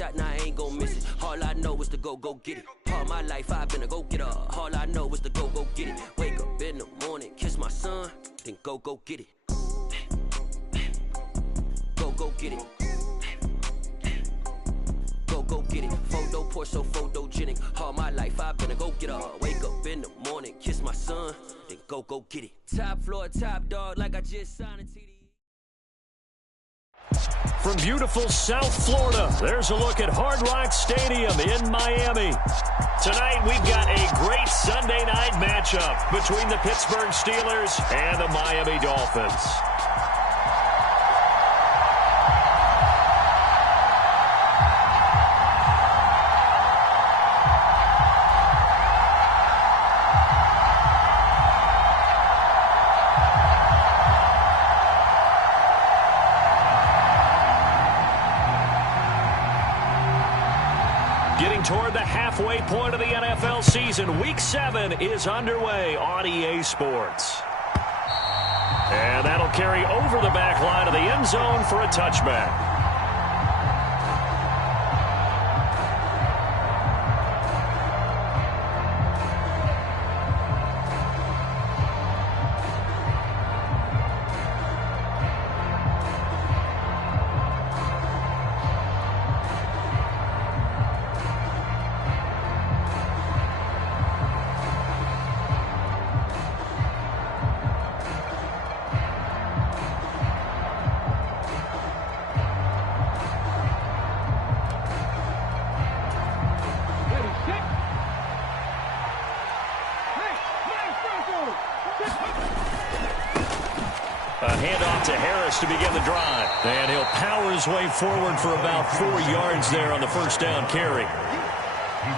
shot, now I ain't gon' miss it. All I know is to go get it. All my life I've been a go-getter. All I know is to go get it. Wake up in the morning, kiss my son, then go get it. Go get it. Go get it. Photo poor, so photogenic. All my life I've been a go-getter. Wake up in the morning, kiss my son, then go get it. Top floor, top dog, like I just signed a TD. From beautiful South Florida, there's a look at Hard Rock Stadium in Miami. Tonight, we've got a great Sunday night matchup between the Pittsburgh Steelers and the Miami Dolphins. Getting toward the halfway point of the NFL season, Week 7 is underway on EA Sports. And that'll carry over the back line of the end zone for a touchback. A handoff to Harris to begin the drive. And he'll power his way forward for about 4 yards there on the first down carry.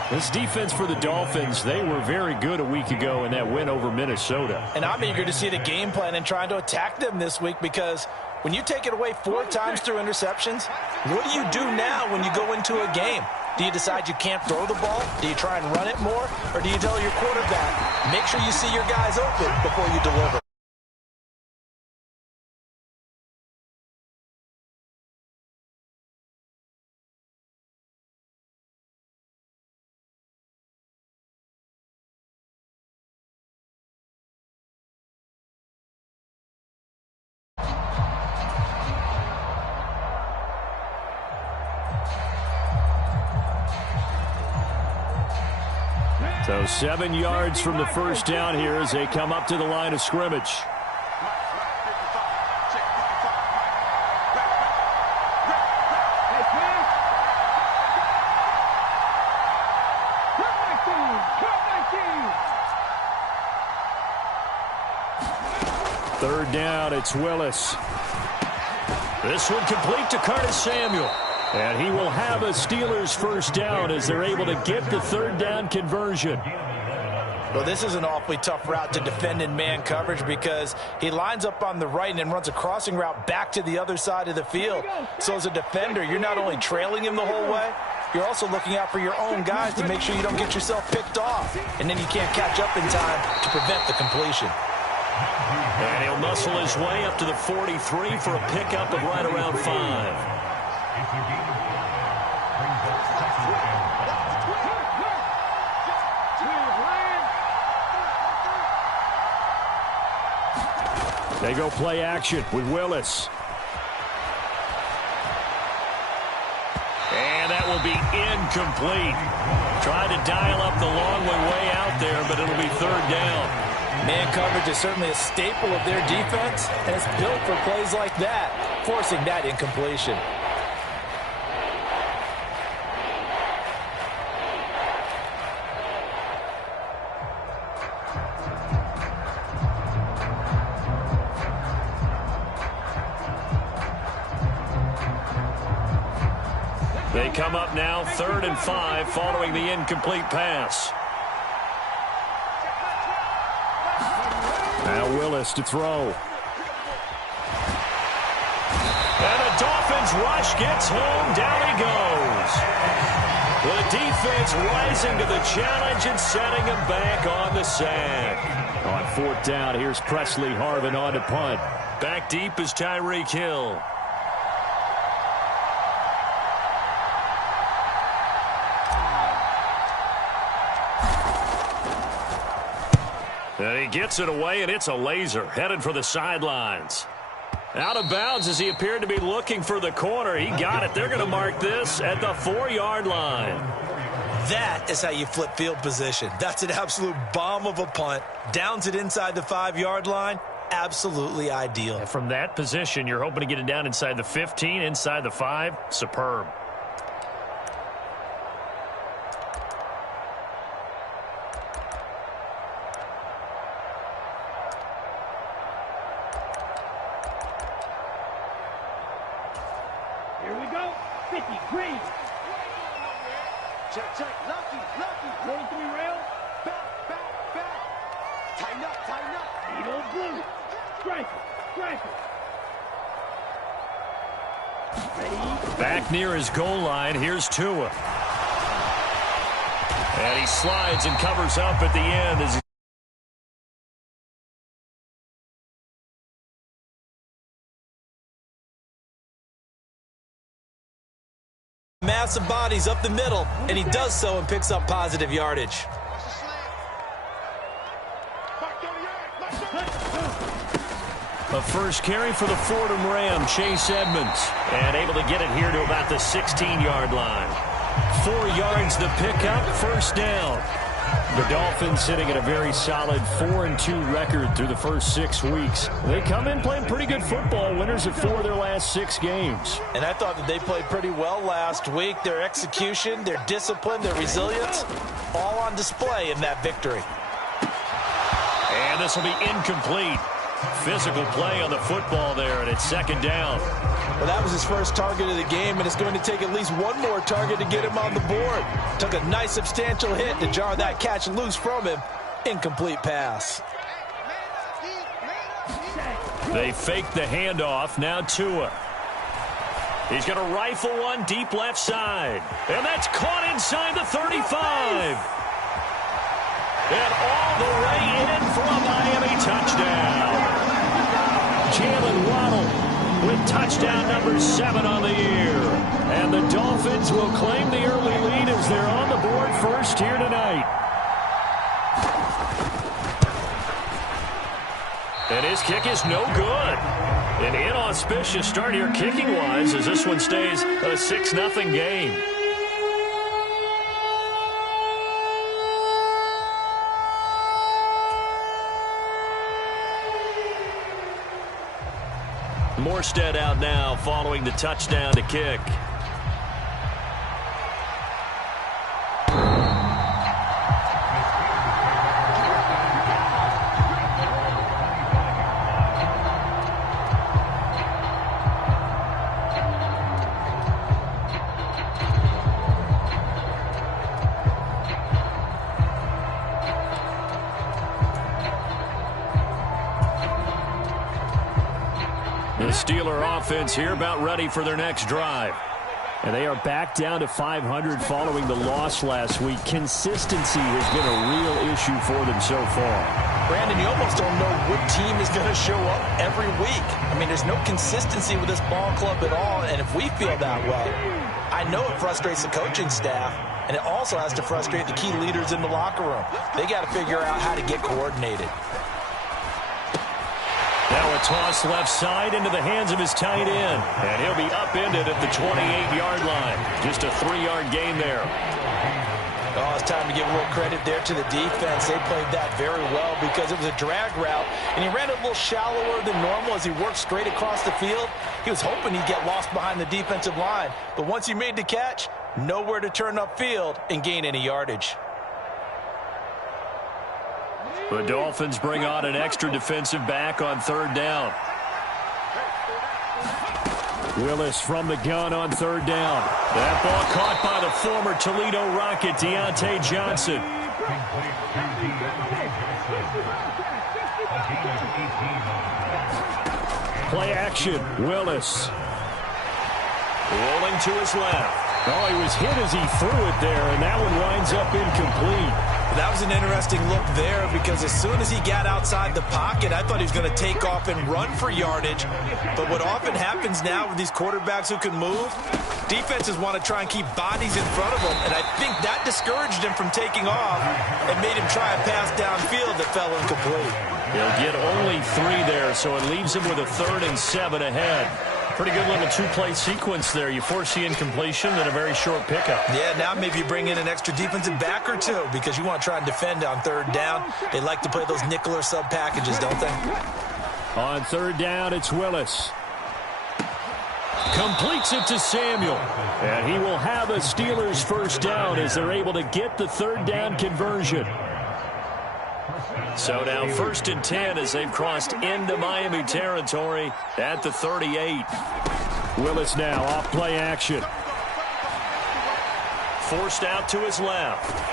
This defense for the Dolphins, they were very good a week ago in that win over Minnesota. And I'm eager to see the game plan and trying to attack them this week, because when you take it away 4 times through interceptions, what do you do now when you go into a game? Do you decide you can't throw the ball? Do you try and run it more? Or do you tell your quarterback, make sure you see your guys open before you deliver? So 7 yards from the first down here as they come up to the line of scrimmage. Third down, it's Willis. This one complete to Curtis Samuel. And he will have a Steelers first down as they're able to get the third down conversion. Well, this is an awfully tough route to defend in man coverage, because he lines up on the right and then runs a crossing route back to the other side of the field. So as a defender, you're not only trailing him the whole way, you're also looking out for your own guys to make sure you don't get yourself picked off. And then you can't catch up in time to prevent the completion. And he'll muscle his way up to the 43 for a pickup of right around 5. They go play action with Willis. And that will be incomplete. Tried to dial up the long way out there, but it'll be third down. Man coverage is certainly a staple of their defense, and it's built for plays like that, forcing that incompletion. They come up now 3rd and 5 following the incomplete pass. Now Willis to throw. And the Dolphins rush gets home. Down he goes. The defense rising to the challenge and setting him back on the sack. On 4th down, here's Presley Harvin on to punt. Back deep is Tyreek Hill. And he gets it away, and it's a laser, headed for the sidelines. Out of bounds as he appeared to be looking for the corner. He got it. They're going to mark this at the 4-yard line. That is how you flip field position. That's an absolute bomb of a punt. Downs it inside the 5-yard line. Absolutely ideal. And from that position, you're hoping to get it down inside the 15, inside the 5. Superb. Here we go. 50, green. Check, check. Lucky. 43 rail. Back. Tighten up. Needle blue. Strike it. Ready. Back near his goal line. Here's Tua. And he slides and covers up at the end as he massive bodies up the middle, and he does so and picks up positive yardage. a first carry for the Fordham Ram, Chase Edmonds, and able to get it here to about the 16-yard line. 4 yards the pickup, first down. The Dolphins sitting at a very solid 4-2 record through the first 6 weeks. They come in playing pretty good football, winners of 4 of their last 6 games. And I thought that they played pretty well last week. Their execution, their discipline, their resilience, all on display in that victory. And this will be incomplete. Physical play on the football there, and it's second down. Well, that was his first target of the game, and it's going to take at least one more target to get him on the board. Took a nice substantial hit to jar that catch loose from him. Incomplete pass. They fake the handoff. Now Tua. He's going to rifle one deep left side. And that's caught inside the 35. And all the way in for a Miami touchdown. Jalen Waddle with touchdown number 7 on the year. And the Dolphins will claim the early lead as they're on the board first here tonight. And his kick is no good. An inauspicious start here kicking-wise as this one stays a 6-0 game. Morstead out now following the touchdown to kick. The Steeler offense here about ready for their next drive. And they are back down to 500 following the loss last week. Consistency has been a real issue for them so far. Brandon, you almost don't know what team is going to show up every week. I mean, there's no consistency with this ball club at all, and if we feel that way, I know it frustrates the coaching staff, and it also has to frustrate the key leaders in the locker room. They got to figure out how to get coordinated. Now a toss left side into the hands of his tight end. And he'll be upended at the 28-yard line. Just a 3-yard gain there. Oh, it's time to give a little credit there to the defense. They played that very well because it was a drag route. And he ran it a little shallower than normal as he worked straight across the field. He was hoping he'd get lost behind the defensive line. But once he made the catch, nowhere to turn upfield and gain any yardage. The Dolphins bring on an extra defensive back on third down. Willis from the gun on third down. That ball caught by the former Toledo Rocket, Deontay Johnson. Play action, Willis. Rolling to his left. Oh, he was hit as he threw it there, and that one winds up incomplete. That was an interesting look there because as soon as he got outside the pocket, I thought he was going to take off and run for yardage. But what often happens now with these quarterbacks who can move, Defenses want to try and keep bodies in front of him, and I think that discouraged him from taking off and made him try a pass downfield that fell incomplete. He'll get only 3 there, so it leaves him with a 3rd and 7 ahead. Pretty good little 2-play sequence there. You force the incompletion, then a very short pickup. Yeah, now maybe you bring in an extra defensive back or 2 because you want to try and defend on 3rd down. They like to play those nickel or sub packages, don't they? On 3rd down, it's Willis. Completes it to Samuel. And he will have a Steelers 1st down as they're able to get the 3rd down conversion. So now 1st and 10 as they've crossed into Miami territory at the 38. Willis now off play action. Forced out to his left.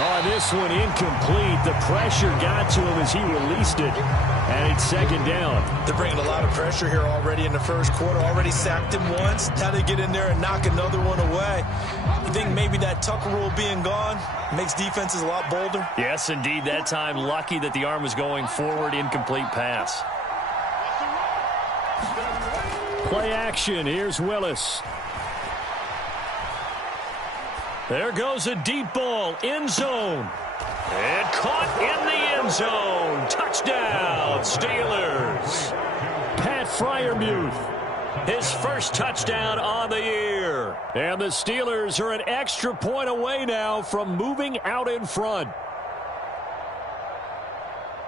Oh, this one incomplete. The pressure got to him as he released it. And it's 2nd down. They're bringing a lot of pressure here already in the 1st quarter. Already sacked him once. How to get in there and knock another one away. You think maybe that Tucker rule being gone makes defenses a lot bolder? Yes, indeed. That time lucky that the arm was going forward. Incomplete pass. Play action. Here's Willis. There goes a deep ball. End zone. And caught in the end zone. Touchdown, Steelers. Pat Freiermuth, his 1st touchdown on the year. And the Steelers are an extra point away now from moving out in front.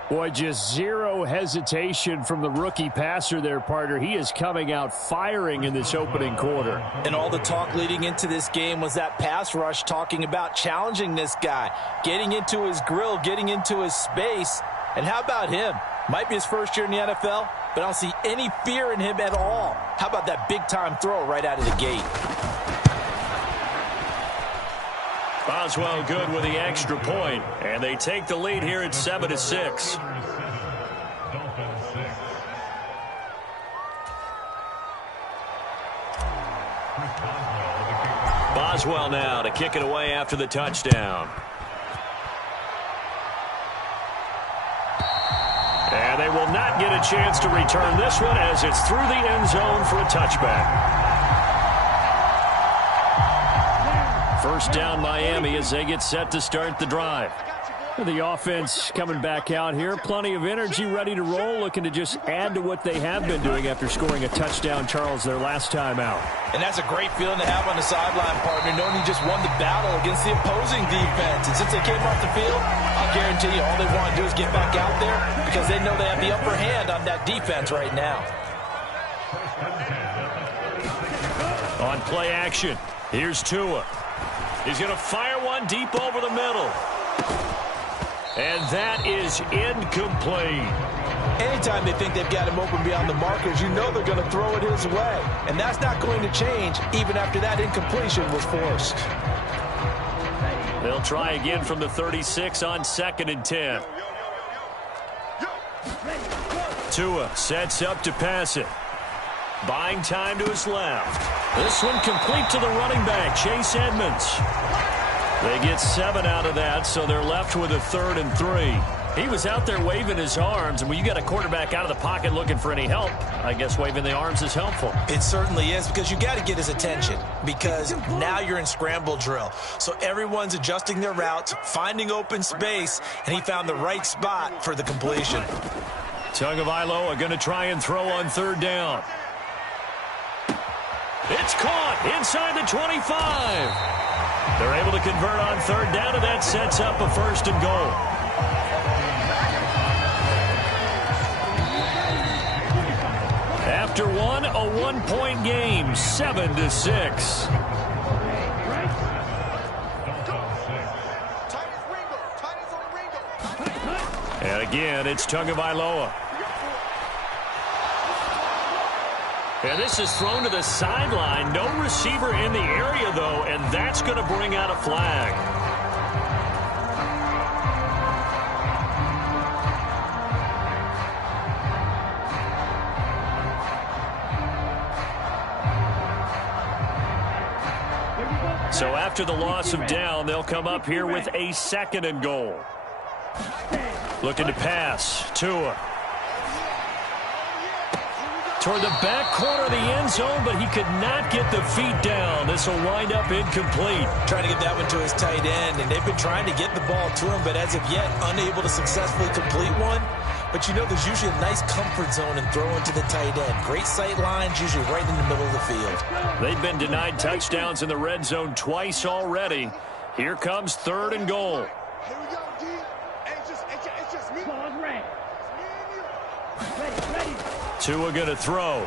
Boy, just zero hesitation from the rookie passer there, partner. He is coming out firing in this opening quarter. And all the talk leading into this game was that pass rush talking about challenging this guy, getting into his grill, getting into his space. And how about him? Might be his 1st year in the NFL, but I don't see any fear in him at all. How about that big-time throw right out of the gate? Boswell good with the extra point, and they take the lead here at 7-6. Boswell now to kick it away after the touchdown. And they will not get a chance to return this one as it's through the end zone for a touchback. 1st down Miami as they get set to start the drive. The offense coming back out here. Plenty of energy, ready to roll, looking to just add to what they have been doing after scoring a touchdown, Charles, their last time out. And that's a great feeling to have on the sideline, partner, knowing you just won the battle against the opposing defense. And since they came off the field, I'll guarantee you all they want to do is get back out there because they know they have the upper hand on that defense right now. On play action, here's Tua. He's going to fire one deep over the middle. And that is incomplete. Anytime they think they've got him open beyond the markers, you know they're going to throw it his way. And that's not going to change even after that incompletion was forced. They'll try again from the 36 on 2nd and 10. Tua sets up to pass it. Buying time to his left. This one complete to the running back, Chase Edmonds. They get 7 out of that, so they're left with a 3rd and 3. He was out there waving his arms, and when you got a quarterback out of the pocket looking for any help, I guess waving the arms is helpful. It certainly is, because you got to get his attention, because now you're in scramble drill. So everyone's adjusting their routes, finding open space, and he found the right spot for the completion. Tagovailoa going to try and throw on 3rd down. It's caught inside the 25. They're able to convert on 3rd down, and that sets up a 1st and goal. After one, a one-point game, 7-6. And again, it's Tagovailoa. And this is thrown to the sideline. No receiver in the area, though, and that's going to bring out a flag. So after the loss of down, they'll come up here with a 2nd and goal. Looking to pass. Tua. toward the back corner of the end zone, but he could not get the feet down. This will wind up incomplete. Trying to get that one to his tight end, and they've been trying to get the ball to him, but as of yet, unable to successfully complete one. But you know there's usually a nice comfort zone in throwing to the tight end. Great sight lines, usually right in the middle of the field. They've been denied touchdowns in the red zone twice already. Here comes 3rd and goal. Here we go, D. It's just me. Ball's red. Ready. Tua going to throw.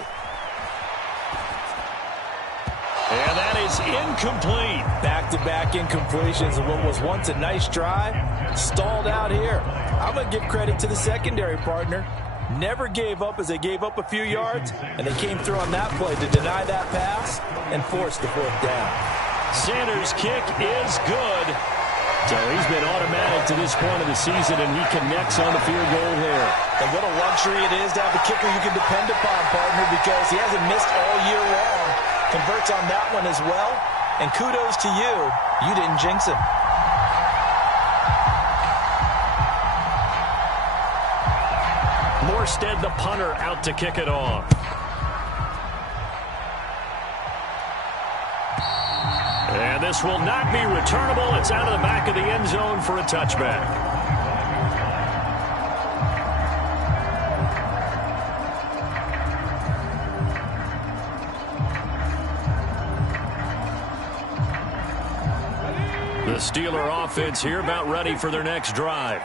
And that is incomplete. Back-to-back incompletions of what was once a nice drive. Stalled out here. I'm going to give credit to the secondary partner. Never gave up as they gave up a few yards, and they came through on that play to deny that pass and force the 4th down. Sanders' kick is good. So he's been automatic to this point of the season, and he connects on the field goal here. And what a luxury it is to have a kicker you can depend upon, partner, because he hasn't missed all year long. Converts on that one as well. And kudos to you. You didn't jinx him. Morstead, the punter, out to kick it off. And this will not be returnable. It's out of the back of the end zone for a touchback. The Steeler offense here about ready for their next drive.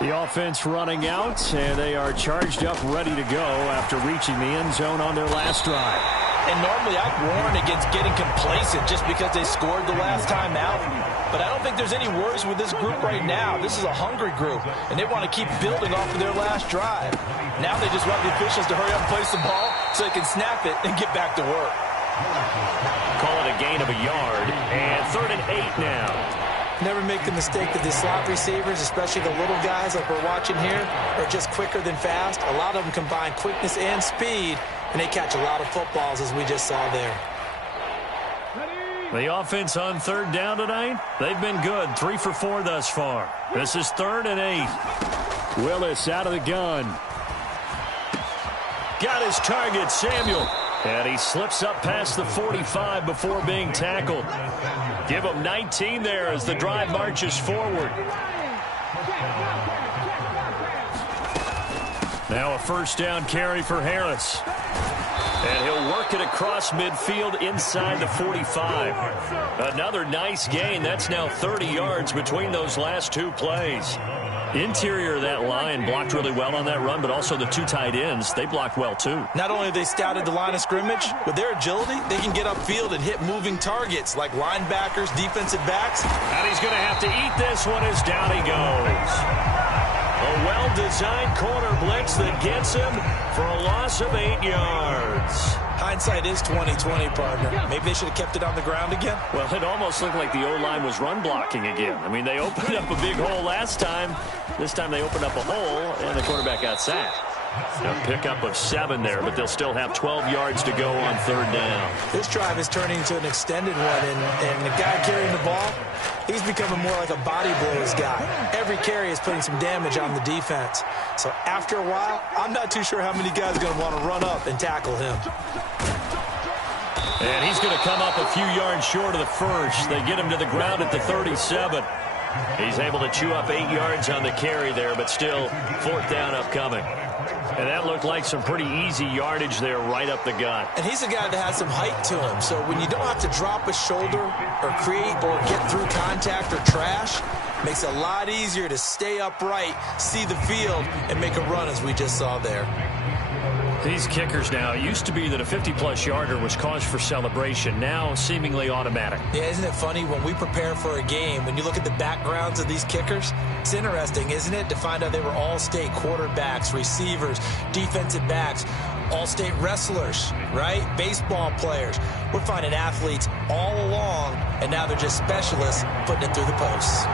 The offense running out, and they are charged up, ready to go after reaching the end zone on their last drive. And normally I'd warn against getting complacent just because they scored the last time out. But I don't think there's any worries with this group right now. This is a hungry group, and they want to keep building off of their last drive. Now they just want the officials to hurry up and place the ball so they can snap it and get back to work. Call it a gain of a yard, and 3rd and 8 now. Never make the mistake that the slot receivers, especially the little guys like we're watching here, are just quicker than fast. A lot of them combine quickness and speed, and they catch a lot of footballs, as we just saw there. The offense on 3rd down tonight, they've been good. 3 for 4 thus far. This is 3rd and 8. Willis out of the gun. Got his target, Samuel. And he slips up past the 45 before being tackled. Give him 19 there as the drive marches forward. Now a 1st down carry for Harris. And he'll work it across midfield inside the 45. Another nice gain. That's now 30 yards between those last 2 plays. Interior of that line blocked really well on that run, but also the 2 tight ends, they blocked well too. Not only have they scouted the line of scrimmage, with their agility, they can get upfield and hit moving targets like linebackers, defensive backs. And he's going to have to eat this one as down he goes. A well-designed corner blitz that gets him for a loss of 8 yards. Hindsight is 20/20, partner. Maybe they should have kept it on the ground again. Well, it almost looked like the O-line was run blocking again. I mean, they opened up a big hole last time. This time they opened up a hole, and the quarterback got sacked. A pickup of 7 there, but they'll still have 12 yards to go on 3rd down. This drive is turning into an extended one, and the guy carrying the ball, he's becoming more like a body blows guy. Every carry is putting some damage on the defense. So after a while, I'm not too sure how many guys are going to want to run up and tackle him. And he's going to come up a few yards short of the first. They get him to the ground at the 37. He's able to chew up 8 yards on the carry there, but still 4th down upcoming. And that looked like some pretty easy yardage there right up the gut. And he's a guy that has some height to him, so when you don't have to drop a shoulder or create or get through contact or trash, makes it a lot easier to stay upright, see the field, and make a run as we just saw there. These kickers now, it used to be that a 50-plus yarder was cause for celebration. Now, seemingly automatic. Yeah, isn't it funny when we prepare for a game, when you look at the backgrounds of these kickers, it's interesting, isn't it, to find out they were all-state quarterbacks, receivers, defensive backs, all-state wrestlers, right? Baseball players. We're finding athletes all along, and now they're just specialists putting it through the posts.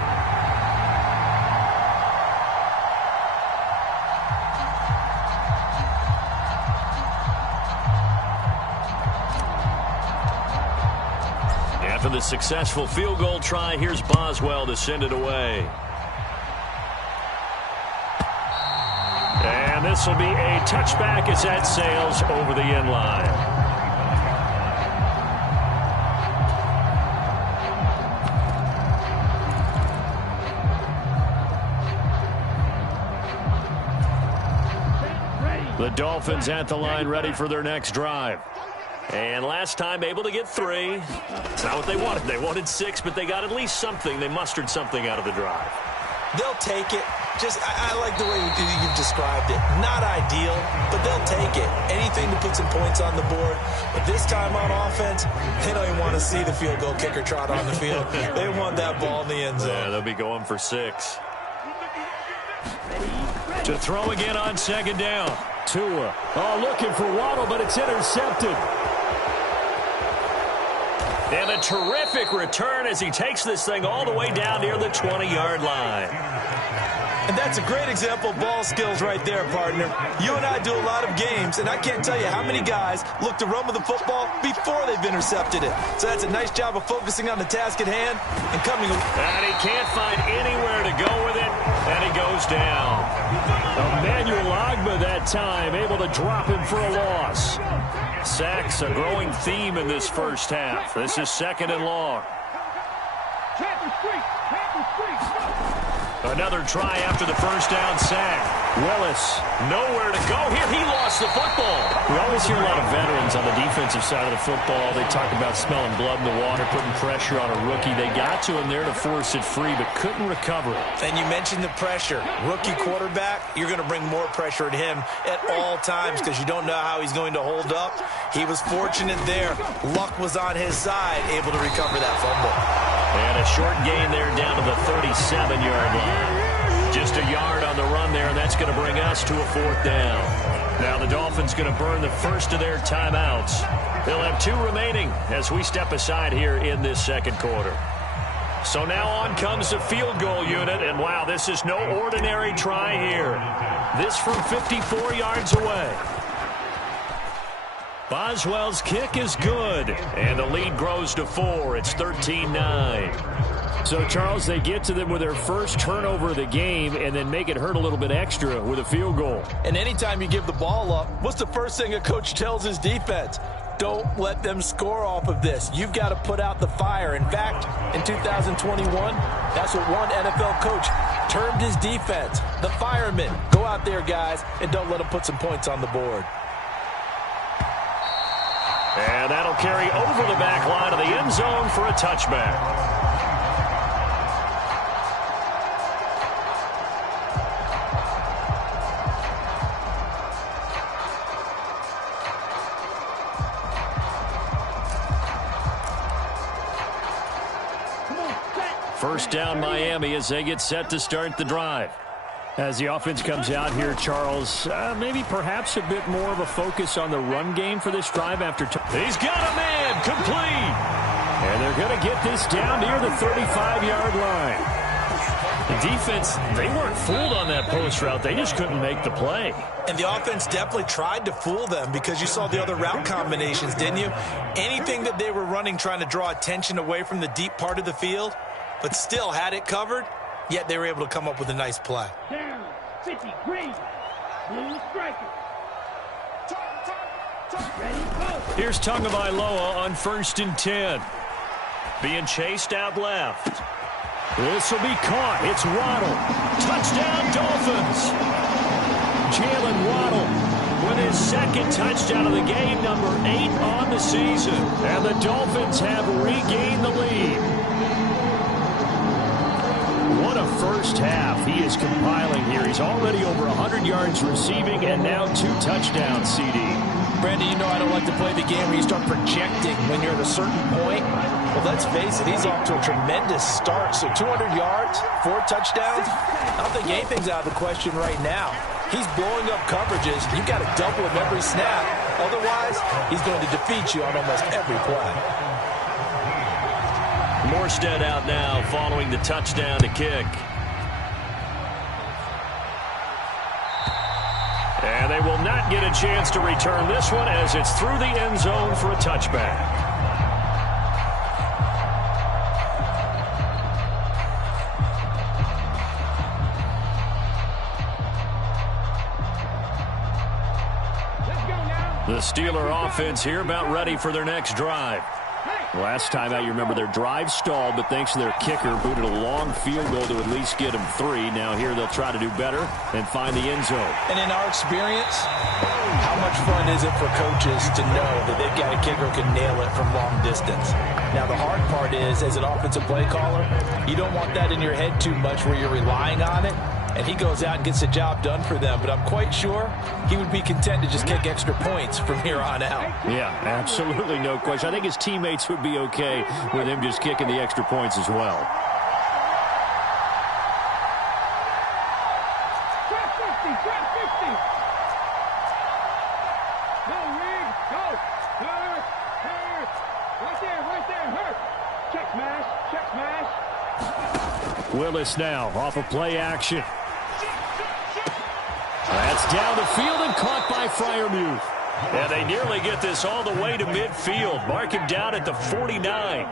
After the successful field goal try, here's Boswell to send it away. And And this will be a touchback as that sails over the end line. The Dolphins at the line ready for their next drive. And last time able to get 3. It's not what they wanted. They wanted 6, but they got at least something. They mustered something out of the drive. They'll take it. I like the way you've described it. Not ideal, but they'll take it. Anything to put some points on the board. But this time on offense, they don't even want to see the field goal kicker trot on the field. They want that ball in the end zone. Yeah, they'll be going for 6. To throw again on second down. Tua. Oh, looking for Waddle, but it's intercepted. And a terrific return as he takes this thing all the way down near the 20-yard line. And that's a great example of ball skills right there, partner. You and I do a lot of games, and I can't tell you how many guys look to run with the football before they've intercepted it. So that's a nice job of focusing on the task at hand and coming. And he can't find anywhere to go with it, and he goes down. Emmanuel Ogbah that time able to drop him for a loss. Sacks a growing theme in this first half. This is 2nd and long. Another try after the first down sack. Willis, nowhere to go here. He lost the football. We always hear a lot of veterans on the defensive side of the football. They talk about smelling blood in the water, putting pressure on a rookie. They got to him there to force it free, but couldn't recover it. And you mentioned the pressure. Rookie quarterback, you're going to bring more pressure at him at all times because you don't know how he's going to hold up. He was fortunate there. Luck was on his side, able to recover that fumble. And a short gain there down to the 37-yard line. Just a yard on the run there, and that's going to bring us to a 4th down. Now the Dolphins going to burn the first of their timeouts. They'll have 2 remaining as we step aside here in this second quarter. So now on comes the field goal unit, and wow, this is no ordinary try here. This from 54 yards away. Boswell's kick is good, and the lead grows to 4. It's 13-9. So, Charles, they get to them with their first turnover of the game and then make it hurt a little bit extra with a field goal. And anytime you give the ball up, what's the first thing a coach tells his defense? Don't let them score off of this. You've got to put out the fire. In fact, in 2021, that's what one NFL coach termed his defense, the firemen. Go out there, guys, and don't let them put some points on the board. And that'll carry over the back line of the end zone for a touchback. First down Miami as they get set to start the drive. As the offense comes out here, Charles, maybe perhaps a bit more of a focus on the run game for this drive after. He's got a man complete. And they're going to get this down near the 35-yard line. The defense, they weren't fooled on that post route. They just couldn't make the play. And the offense definitely tried to fool them because you saw the other route combinations, didn't you? Anything that they were running trying to draw attention away from the deep part of the field, but still had it covered, yet they were able to come up with a nice play. Down, 50, green, blue striker. Ready, go. Here's Tagovailoa on 1st and 10. Being chased out left. This will be caught. It's Waddle. Touchdown, Dolphins. Jalen Waddle with his second touchdown of the game, number 8 on the season. And the Dolphins have regained the lead. What a first half he is compiling here. He's already over 100 yards receiving and now 2 touchdowns, CD. Brandon, you know I don't like to play the game where you start projecting when you're at a certain point. Well, let's face it, he's off to a tremendous start. So 200 yards, 4 touchdowns. I don't think anything's out of the question right now. He's blowing up coverages. You've got to double him every snap. Otherwise, he's going to defeat you on almost every play. Morstead out now following the touchdown to kick. And they will not get a chance to return this one as it's through the end zone for a touchback. The Steeler offense here about ready for their next drive. Last time out, you remember their drive stalled, but thanks to their kicker, booted a long field goal to at least get them 3. Now here they'll try to do better and find the end zone. And in our experience, how much fun is it for coaches to know that they've got a kicker who can nail it from long distance? Now the hard part is, as an offensive play caller, you don't want that in your head too much where you're relying on it. And he goes out and gets the job done for them. But I'm quite sure he would be content to just kick extra points from here on out. Yeah, absolutely no question. I think his teammates would be okay with him just kicking the extra points as well. Grab 50, grab 50. Go, Reed, go. Hurt, hurt. Right there, hurt. Check smash. Willis now off of play action. That's down the field and caught by Freiermuth. Yeah, they nearly get this all the way to midfield. Mark him down at the 49.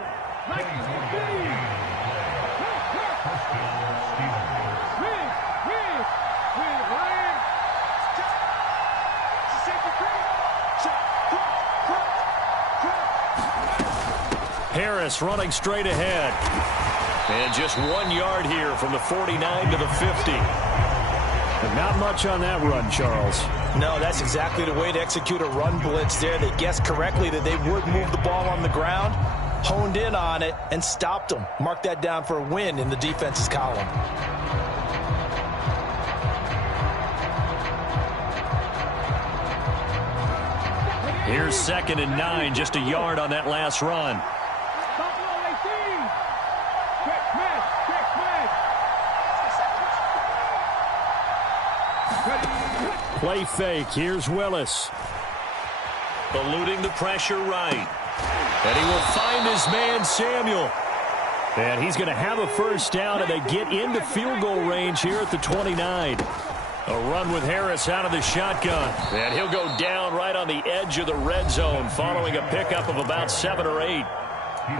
Harris running straight ahead. And just 1 yard here from the 49 to the 50. And not much on that run, Charles. No, that's exactly the way to execute a run blitz there. They guessed correctly that they would move the ball on the ground, honed in on it, and stopped them. Mark that down for a win in the defense's column. Here's 2nd and 9, just a yard on that last run. Play fake. Here's Willis. Eluding the pressure right. And he will find his man, Samuel. And he's going to have a first down, and they get into field goal range here at the 29. A run with Harris out of the shotgun. And he'll go down right on the edge of the red zone following a pickup of about 7 or 8.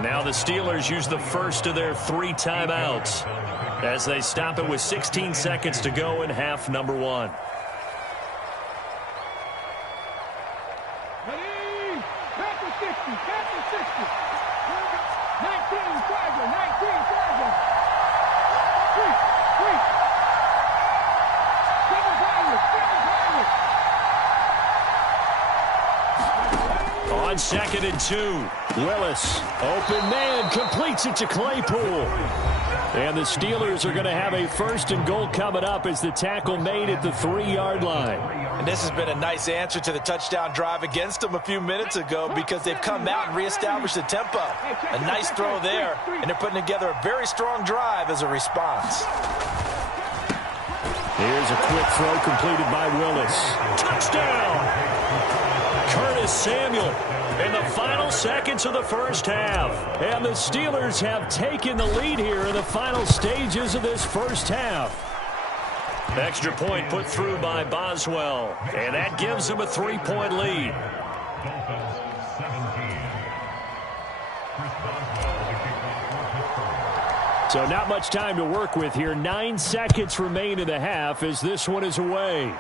Now the Steelers use the first of their 3 timeouts as they stop it with 16 seconds to go in half number 1. On 2nd and 2, Willis, open man, completes it to Claypool. And the Steelers are going to have a 1st and goal coming up as the tackle made at the 3-yard line. And this has been a nice answer to the touchdown drive against them a few minutes ago because they've come out and reestablished the tempo. A nice throw there, and they're putting together a very strong drive as a response. Here's a quick throw completed by Willis. Touchdown! Curtis Samuel in the final seconds of the first half. And the Steelers have taken the lead here in the final stages of this first half. Extra point put through by Boswell. And that gives them a 3-point lead. So not much time to work with here. 9 seconds remain in the half as this one is away.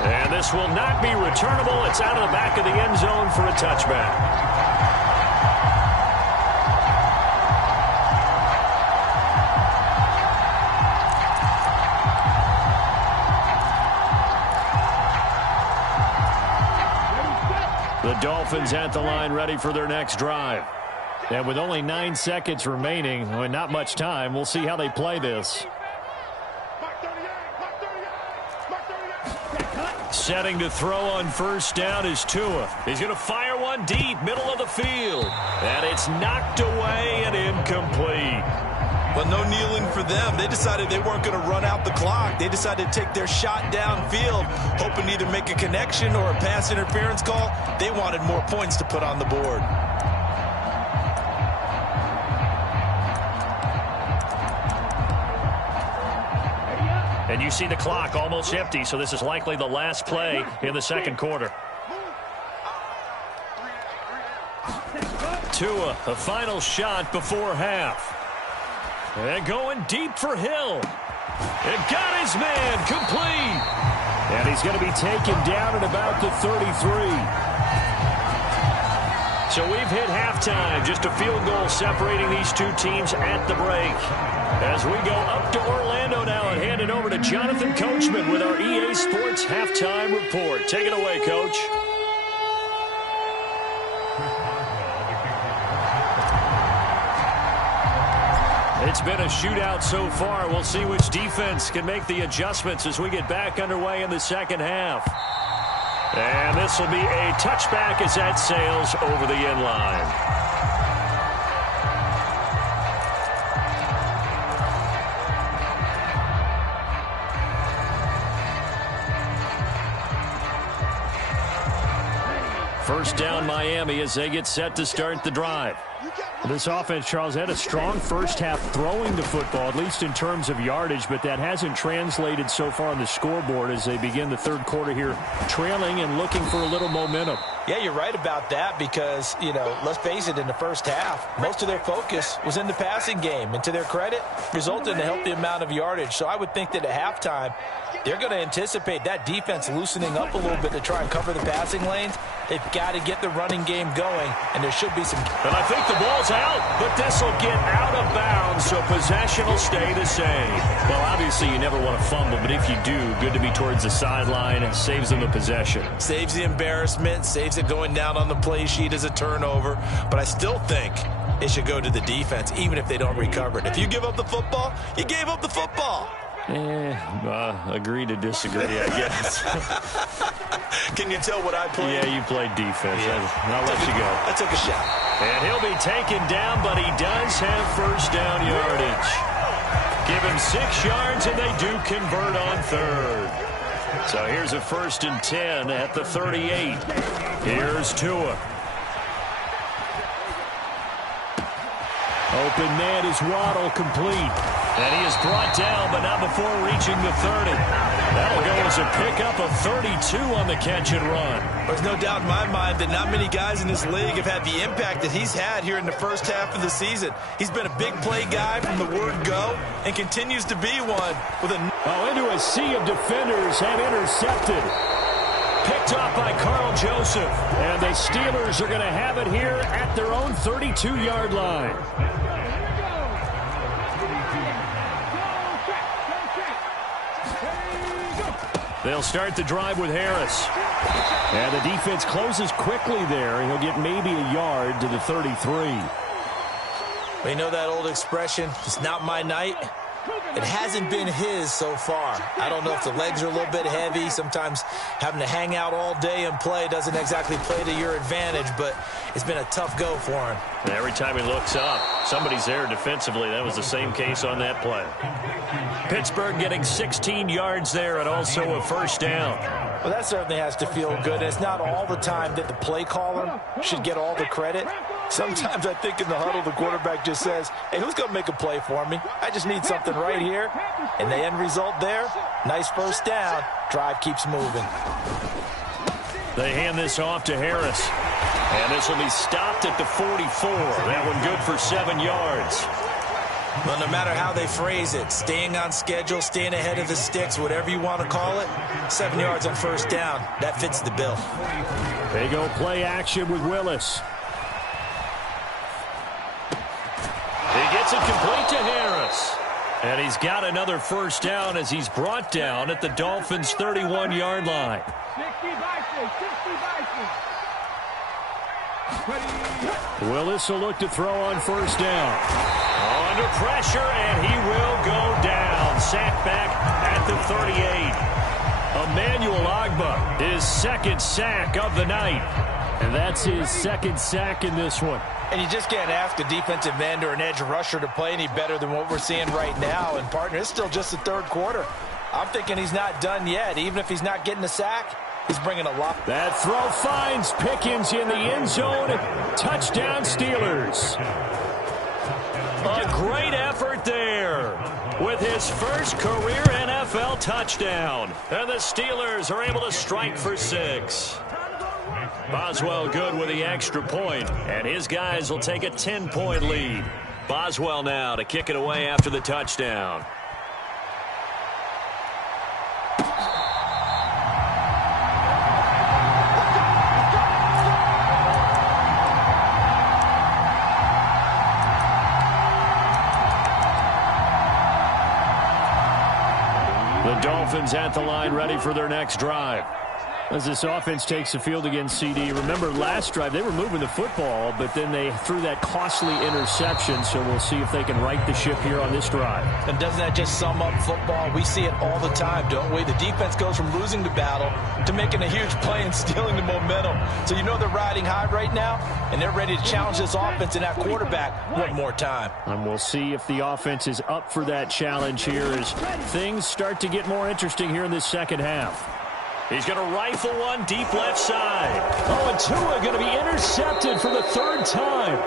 And this will not be returnable. It's out of the back of the end zone for a touchback. The Dolphins at the line ready for their next drive. And with only 9 seconds remaining, and not much time, we'll see how they play this. Setting to throw on first down is Tua. He's going to fire one deep, middle of the field. And it's knocked away and incomplete. But no kneeling for them. They decided they weren't going to run out the clock. They decided to take their shot downfield, hoping to either make a connection or a pass interference call. They wanted more points to put on the board. And you see the clock almost empty, so this is likely the last play in the second quarter. Tua, a final shot before half. And going deep for Hill. And got his man complete. And he's going to be taken down at about the 33. So we've hit halftime. Just a field goal separating these two teams at the break. As we go up to Orlando now and hand it over to Jonathan Coachman with our EA Sports Halftime Report. Take it away, Coach. It's been a shootout so far. We'll see which defense can make the adjustments as we get back underway in the second half. And this will be a touchback as that sails over the end line. First down, Miami, as they get set to start the drive. This offense, Charles, had a strong first half throwing the football, at least in terms of yardage, but that hasn't translated so far on the scoreboard as they begin the third quarter here, trailing and looking for a little momentum. Yeah, you're right about that because, you know, let's face it, in the first half, most of their focus was in the passing game. And to their credit, resulted in a healthy amount of yardage. So I would think that at halftime, they're going to anticipate that defense loosening up a little bit to try and cover the passing lanes. They've got to get the running game going, and there should be some... And I think the ball's out, but this will get out of bounds, so possession will stay the same. Well, obviously, you never want to fumble, but if you do, good to be towards the sideline and saves them the possession. Saves the embarrassment, saves it going down on the play sheet as a turnover, but I still think it should go to the defense, even if they don't recover it. If you give up the football, you gave up the football. Agree to disagree, I guess. Can you tell what I played? Yeah, you played defense. Yeah. I'll let you go. I took a shot. And he'll be taken down, but he does have first down yardage. Give him 6 yards, and they do convert on third. So here's a 1st and 10 at the 38. Here's Tua. Open man is Waddle, complete. And he is brought down, but not before reaching the 30. That'll go as a pickup of 32 on the catch and run. There's no doubt in my mind that not many guys in this league have had the impact that he's had here in the first half of the season. He's been a big play guy from the word go and continues to be one with a... into a sea of defenders and intercepted. Picked off by Carl Joseph. And the Steelers are going to have it here at their own 32-yard line. They'll start the drive with Harris. And the defense closes quickly there. He'll get maybe a yard to the 33. We know that old expression, it's not my night. It hasn't been his so far. I don't know if the legs are a little bit heavy. Sometimes having to hang out all day and play doesn't exactly play to your advantage, but it's been a tough go for him. And every time he looks up, somebody's there defensively. That was the same case on that play. Pittsburgh getting 16 yards there and also a first down. Well, that certainly has to feel good. And it's not all the time that the play caller should get all the credit. Sometimes I think in the huddle, the quarterback just says, hey, who's going to make a play for me? I just need something right here. And the end result there, nice first down. Drive keeps moving. They hand this off to Harris. And this will be stopped at the 44. That one good for 7 yards. Well, no matter how they phrase it, staying on schedule, staying ahead of the sticks, whatever you want to call it, 7 yards on first down, that fits the bill. They go play action with Willis. He gets it complete to Harris. And he's got another first down as he's brought down at the Dolphins' 31-yard line. 60 Willis will look to throw on first down. Under pressure, and he will go down. Sacked back at the 38. Emmanuel Ogbah, his second sack of the night. And that's his second sack in this one. And you just can't ask a defensive end or an edge rusher to play any better than what we're seeing right now. And, partner, it's still just the third quarter. I'm thinking he's not done yet. Even if he's not getting a sack, he's bringing a lot. That throw finds Pickens in the end zone. Touchdown, Steelers. A great effort there with his first career NFL touchdown. And the Steelers are able to strike for 6. Boswell good with the extra point, and his guys will take a 10-point lead. Boswell now to kick it away after the touchdown. Dolphins at the line, ready for their next drive. As this offense takes the field against CD, remember last drive they were moving the football, but then they threw that costly interception, so we'll see if they can right the ship here on this drive. And doesn't that just sum up football? We see it all the time, don't we? The defense goes from losing the battle to making a huge play and stealing the momentum. So you know they're riding high right now, and they're ready to challenge this offense and that quarterback one more time. And we'll see if the offense is up for that challenge here as things start to get more interesting here in this second half. He's going to rifle one deep left side. Oh, and Tua going to be intercepted for the third time.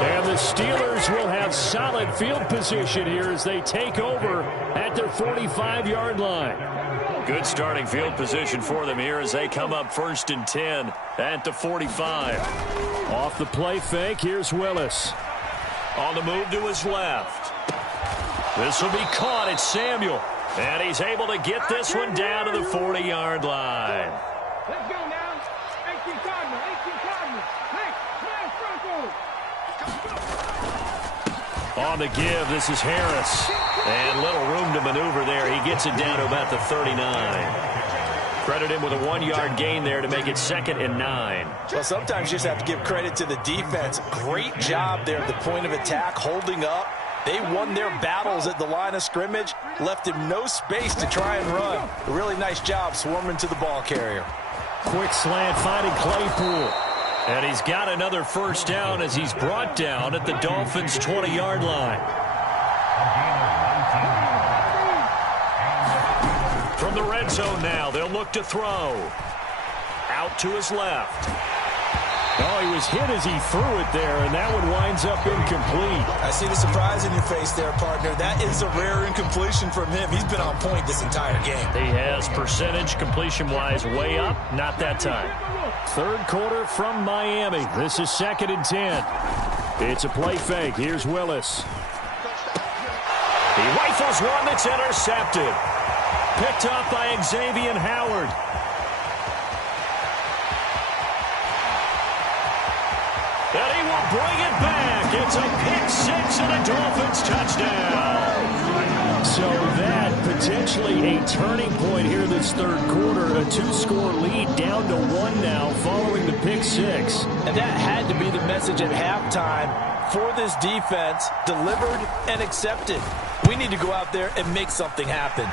And the Steelers will have solid field position here as they take over at their 45-yard line. Good starting field position for them here as they come up 1st and 10 at the 45. Off the play fake, here's Willis. On the move to his left. This will be caught. It's Samuel. And he's able to get this one down to the 40-yard line. Let's go now. 18 Cardinal. Hey, Franco. On the give, this is Harris. And little room to maneuver there. He gets it down to about the 39. Credit him with a 1-yard gain there to make it 2nd and 9. Well, sometimes you just have to give credit to the defense. Great job there at the point of attack, holding up. They won their battles at the line of scrimmage, left him no space to try and run. A really nice job swarming to the ball carrier. Quick slant finding Claypool. And he's got another first down as he's brought down at the Dolphins' 20-yard line. From the red zone now, they'll look to throw. Out to his left. Oh, he was hit as he threw it there, and that one winds up incomplete. I see the surprise in your face there, partner. That is a rare incompletion from him. He's been on point this entire game. He has percentage completion-wise way up. Not that time. Third quarter from Miami. This is 2nd and 10. It's a play fake. Here's Willis. He rifles one that's intercepted. Picked up by Xavier Howard. And he will bring it back. It's a pick-6 and a Dolphins touchdown. So that potentially a turning point here this third quarter. A 2-score lead down to 1 now following the pick-6. And that had to be the message at halftime for this defense. Delivered and accepted. We need to go out there and make something happen.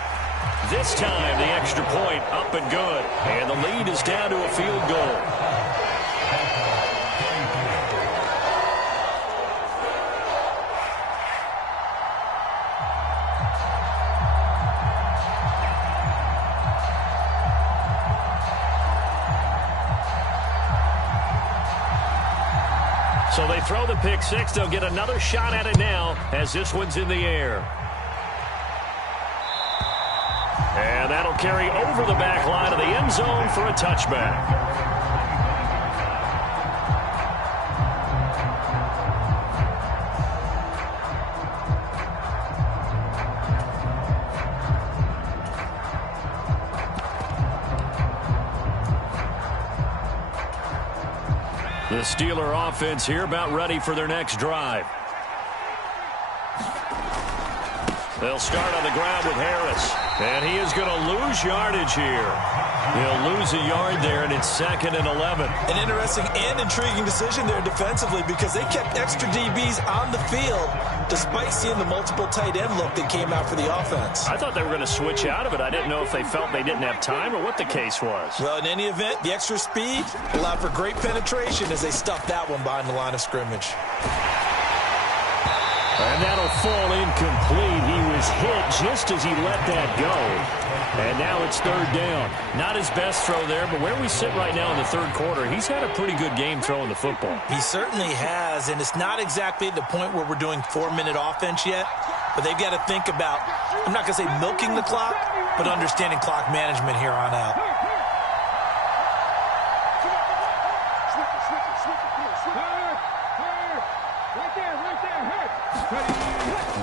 This time the extra point up and good. And the lead is down to a field goal. So they throw the pick-6. They'll get another shot at it now as this one's in the air. And that'll carry over the back line of the end zone for a touchback. The Steeler offense here about ready for their next drive. They'll start on the ground with Harris. And he is going to lose yardage here. He'll lose a yard there, and it's 2nd and 11. An interesting and intriguing decision there defensively because they kept extra DBs on the field despite seeing the multiple tight end look that came out for the offense. I thought they were going to switch out of it. I didn't know if they felt they didn't have time or what the case was. Well, in any event, the extra speed allowed for great penetration as they stuffed that one behind the line of scrimmage. And that'll fall incomplete. He was hit just as he let that go. And now it's 3rd down. Not his best throw there, but where we sit right now in the third quarter, he's had a pretty good game throwing the football. He certainly has, and it's not exactly at the point where we're doing 4-minute offense yet, but they've got to think about, I'm not going to say milking the clock, but understanding clock management here on out.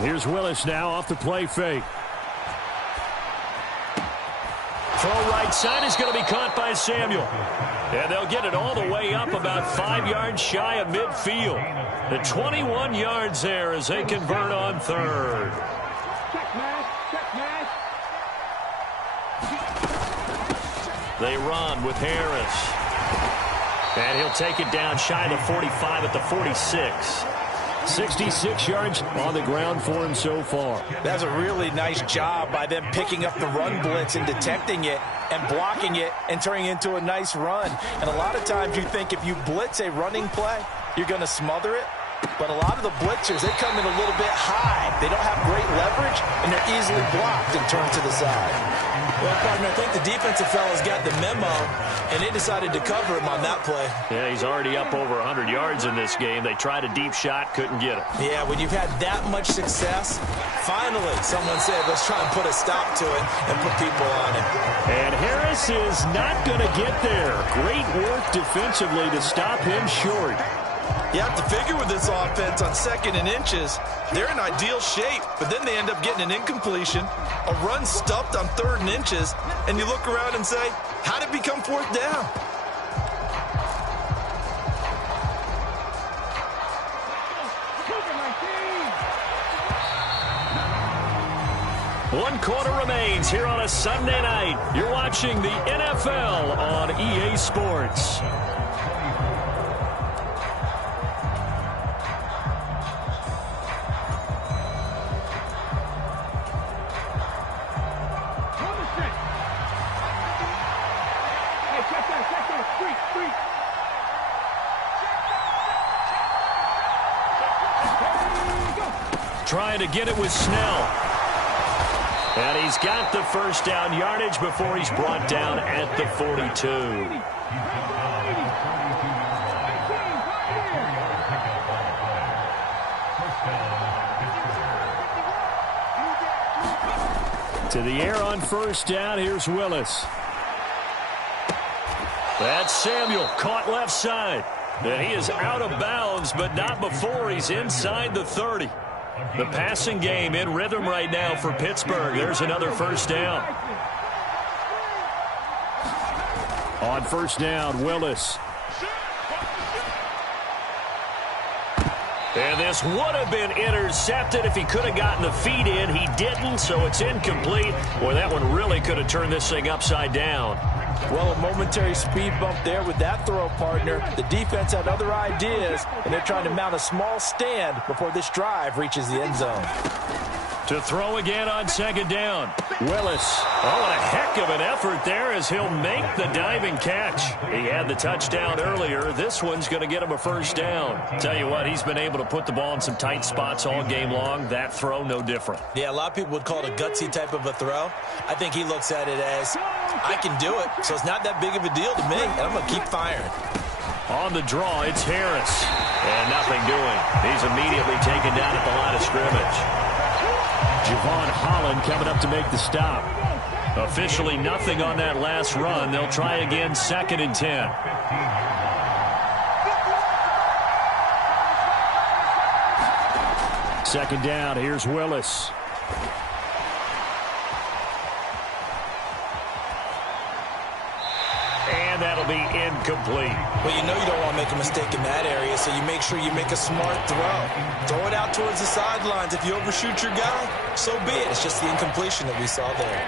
Here's Willis now off the play fake. Throw right side is going to be caught by Samuel. And they'll get it all the way up about 5 yards shy of midfield. The 21 yards there as they convert on 3rd. They run with Harris. And he'll take it down shy of the 45 at the 46. 66 yards on the ground for him so far. That's a really nice job by them picking up the run blitz and detecting it and blocking it and turning it into a nice run. And a lot of times you think if you blitz a running play, you're going to smother it. But a lot of the blitzers, they come in a little bit high. They don't have great leverage, and they're easily blocked and turned to the side. Well, partner, I think the defensive fellas got the memo, and they decided to cover him on that play. Yeah, he's already up over 100 yards in this game. They tried a deep shot, couldn't get it. Yeah, when you've had that much success, finally someone said, let's try and put a stop to it and put people on it. And Harris is not going to get there. Great work defensively to stop him short. You have to figure with this offense on 2nd and inches, they're in ideal shape, but then they end up getting an incompletion, a run stuffed on 3rd and inches, and you look around and say, how did it become 4th down? One quarter remains here on a Sunday night. You're watching the NFL on EA Sports. Trying to get it with Snell. And he's got the first down yardage before he's brought down at the 42. To the air on first down. Here's Willis. That's Samuel, caught left side. And he is out of bounds, but not before he's inside the 30. The passing game in rhythm right now for Pittsburgh. There's another first down. On first down, Willis. And this would have been intercepted if he could have gotten the feet in. He didn't, so it's incomplete. Boy, that one really could have turned this thing upside down. Well, a momentary speed bump there with that throw, partner. The defense had other ideas, and they're trying to mount a small stand before this drive reaches the end zone. To throw again on 2nd down. Willis. Oh, what a heck of an effort there as he'll make the diving catch. He had the touchdown earlier. This one's going to get him a first down. Tell you what, he's been able to put the ball in some tight spots all game long. That throw, no different. Yeah, a lot of people would call it a gutsy type of a throw. I think he looks at it as, I can do it, so it's not that big of a deal to me, and I'm going to keep firing. On the draw, it's Harris. And nothing doing. He's immediately taken down at the line of scrimmage. Javon Holland coming up to make the stop. Officially nothing on that last run. They'll try again 2nd and 10. Second down, here's Willis. And that'll be incomplete. Well, you know you don't want to make a mistake in that area, so you make sure you make a smart throw. Throw it out towards the sidelines. If you overshoot your guy, so be it. It's just the incompletion that we saw there.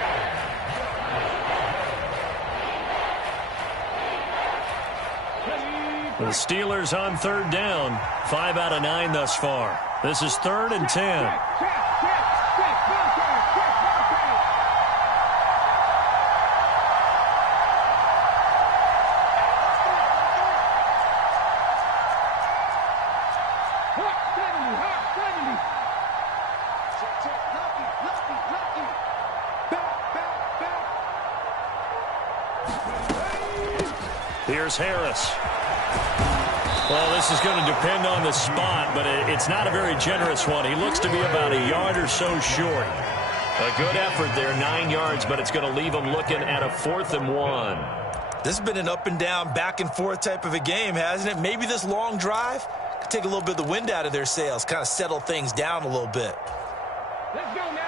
The Steelers on 3rd down. 5 out of 9 thus far. This is 3rd and 10. Here's Harris. Well, this is going to depend on the spot, but it's not a very generous one. He looks to be about a yard or so short. A good effort there, 9 yards, but it's going to leave him looking at a 4th and 1. This has been an up and down, back and forth type of a game, hasn't it? Maybe this long drive could take a little bit of the wind out of their sails, kind of settle things down a little bit. Let's go now.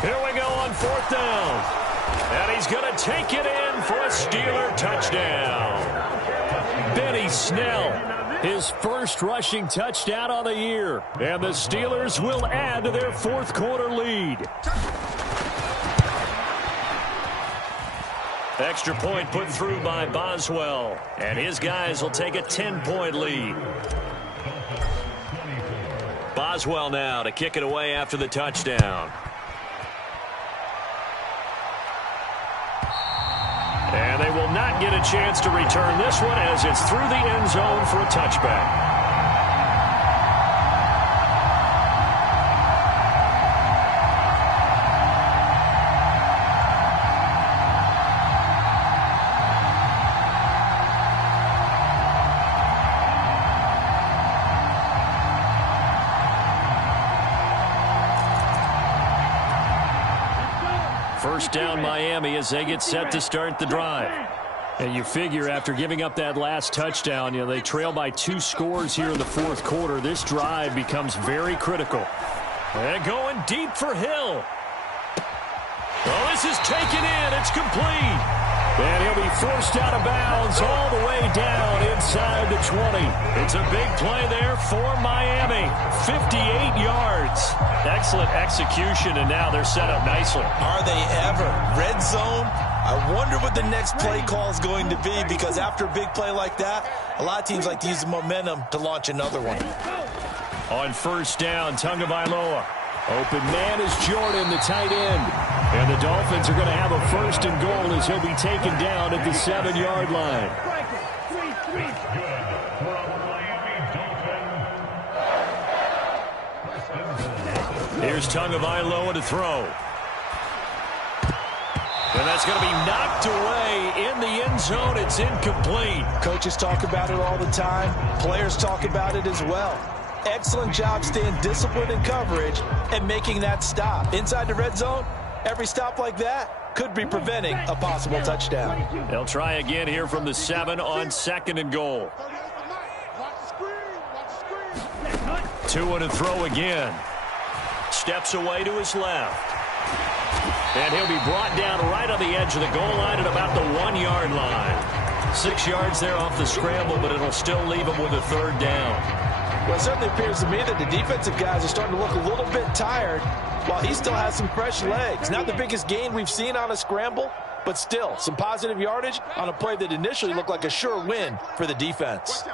Here we go on 4th down. And he's going to take it in for a Steeler touchdown. Benny Snell His first rushing touchdown on the year. And the Steelers will add to their fourth quarter lead. Extra point put through by Boswell. And his guys will take a 10-point lead. Boswell now to kick it away after the touchdown. And they will not get a chance to return this one as it's through the end zone for a touchback. First down Miami as they get set to start the drive. And you figure after giving up that last touchdown, they trail by 2 scores here in the fourth quarter. This drive becomes very critical. And going deep for Hill. Well, this is taken in. It's complete. And he'll be forced out of bounds all the way down inside the 20. It's a big play there for Miami. 58 yards. Excellent execution, and now they're set up nicely. Are they ever? Red zone? I wonder what the next play call is going to be, because after a big play like that, a lot of teams like to use the momentum to launch another one. On first down, Tagovailoa. Open man is Jordan, the tight end. And the Dolphins are going to have a first and goal as he'll be taken down at the 7-yard line. Here's Tagovailoa to throw. And that's going to be knocked away in the end zone. It's incomplete. Coaches talk about it all the time. Players talk about it as well. Excellent job staying disciplined in coverage and making that stop. Inside the red zone, every stop like that could be preventing a possible touchdown. They'll try again here from the 7 on second and goal. 2 to throw again. Steps away to his left. And he'll be brought down right on the edge of the goal line at about the 1-yard line. 6 yards there off the scramble, but it'll still leave him with a third down. Well, it certainly appears to me that the defensive guys are starting to look a little bit tired while he still has some fresh legs. Not the biggest gain we've seen on a scramble, but still some positive yardage on a play that initially looked like a sure win for the defense.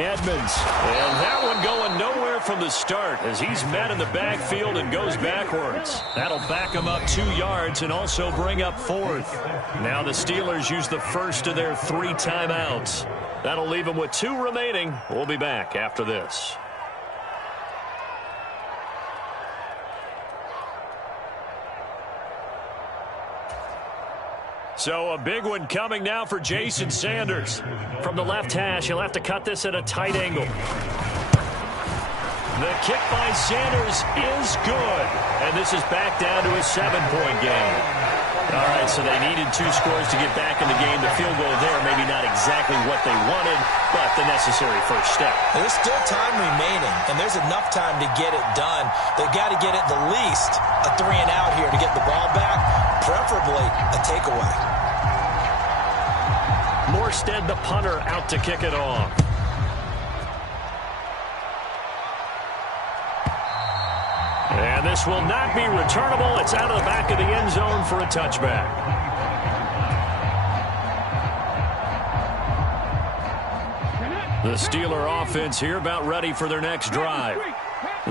Edmonds, and that one going nowhere from the start as he's met in the backfield and goes backwards. That'll back him up 2 yards and also bring up 4th. Now the Steelers use the first of their 3 timeouts. That'll leave them with 2 remaining. We'll be back after this. So a big one coming now for Jason Sanders. From the left hash, he'll have to cut this at a tight angle. The kick by Sanders is good. And this is back down to a 7-point game. All right, so they needed 2 scores to get back in the game. The field goal there, maybe not exactly what they wanted, but the necessary first step. There's still time remaining, and there's enough time to get it done. They've got to get at the least a 3-and-out here to get the ball back, preferably a takeaway. Morstead, the punter, out to kick it off. And this will not be returnable. It's out of the back of the end zone for a touchback. The Steeler offense here about ready for their next drive.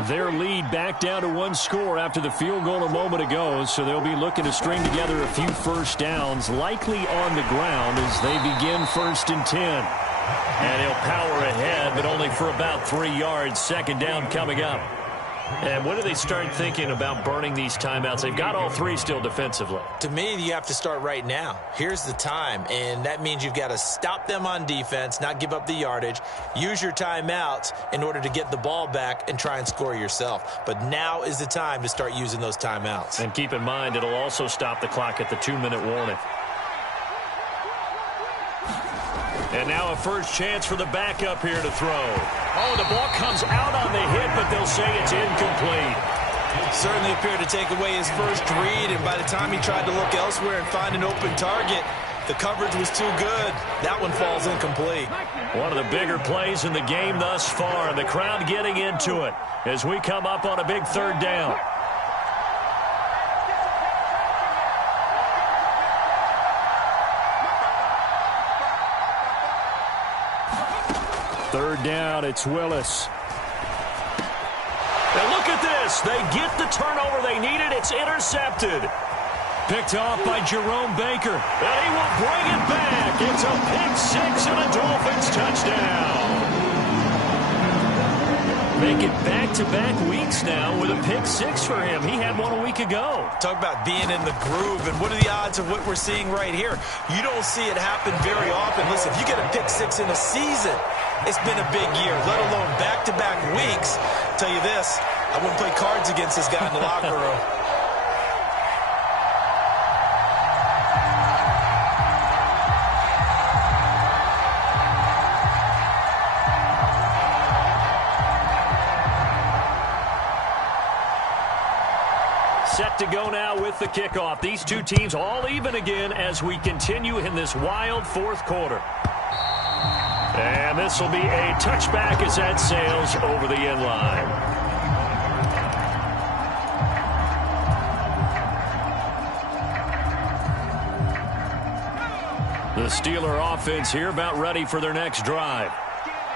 Their lead back down to 1 score after the field goal a moment ago, so they'll be looking to string together a few first downs, likely on the ground as they begin 1st and 10. And he'll power ahead, but only for about 3 yards. Second down coming up. And when do they start thinking about burning these timeouts? They've got all 3 still defensively. To me, you have to start right now. Here's the time, and that means you've got to stop them on defense, not give up the yardage, use your timeouts in order to get the ball back and try and score yourself. But now is the time to start using those timeouts. And keep in mind, it'll also stop the clock at the 2-minute warning. And now a first chance for the backup here to throw. Oh, the ball comes out on the hit, but they'll say it's incomplete. Certainly appeared to take away his first read, and by the time he tried to look elsewhere and find an open target, The coverage was too good. That one falls incomplete. One of the bigger plays in the game thus far. The crowd getting into it as we come up on a big third down. Third down, it's Willis. And look at this. They get the turnover they needed. It's intercepted. Picked off by Jerome Baker. And he will bring it back. It's a pick 6 and a Dolphins touchdown. Make it back-to-back weeks now with a pick 6 for him. He had one a week ago. Talk about being in the groove, and what are the odds of what we're seeing right here? You don't see it happen very often. Listen, if you get a pick 6 in a season, it's been a big year, let alone back-to-back weeks. I'll tell you this, I wouldn't play cards against this guy in the locker room. Set to go now with the kickoff. These two teams all even again as we continue in this wild fourth quarter. And this will be a touchback as that sails over the end line. The Steeler offense here about ready for their next drive.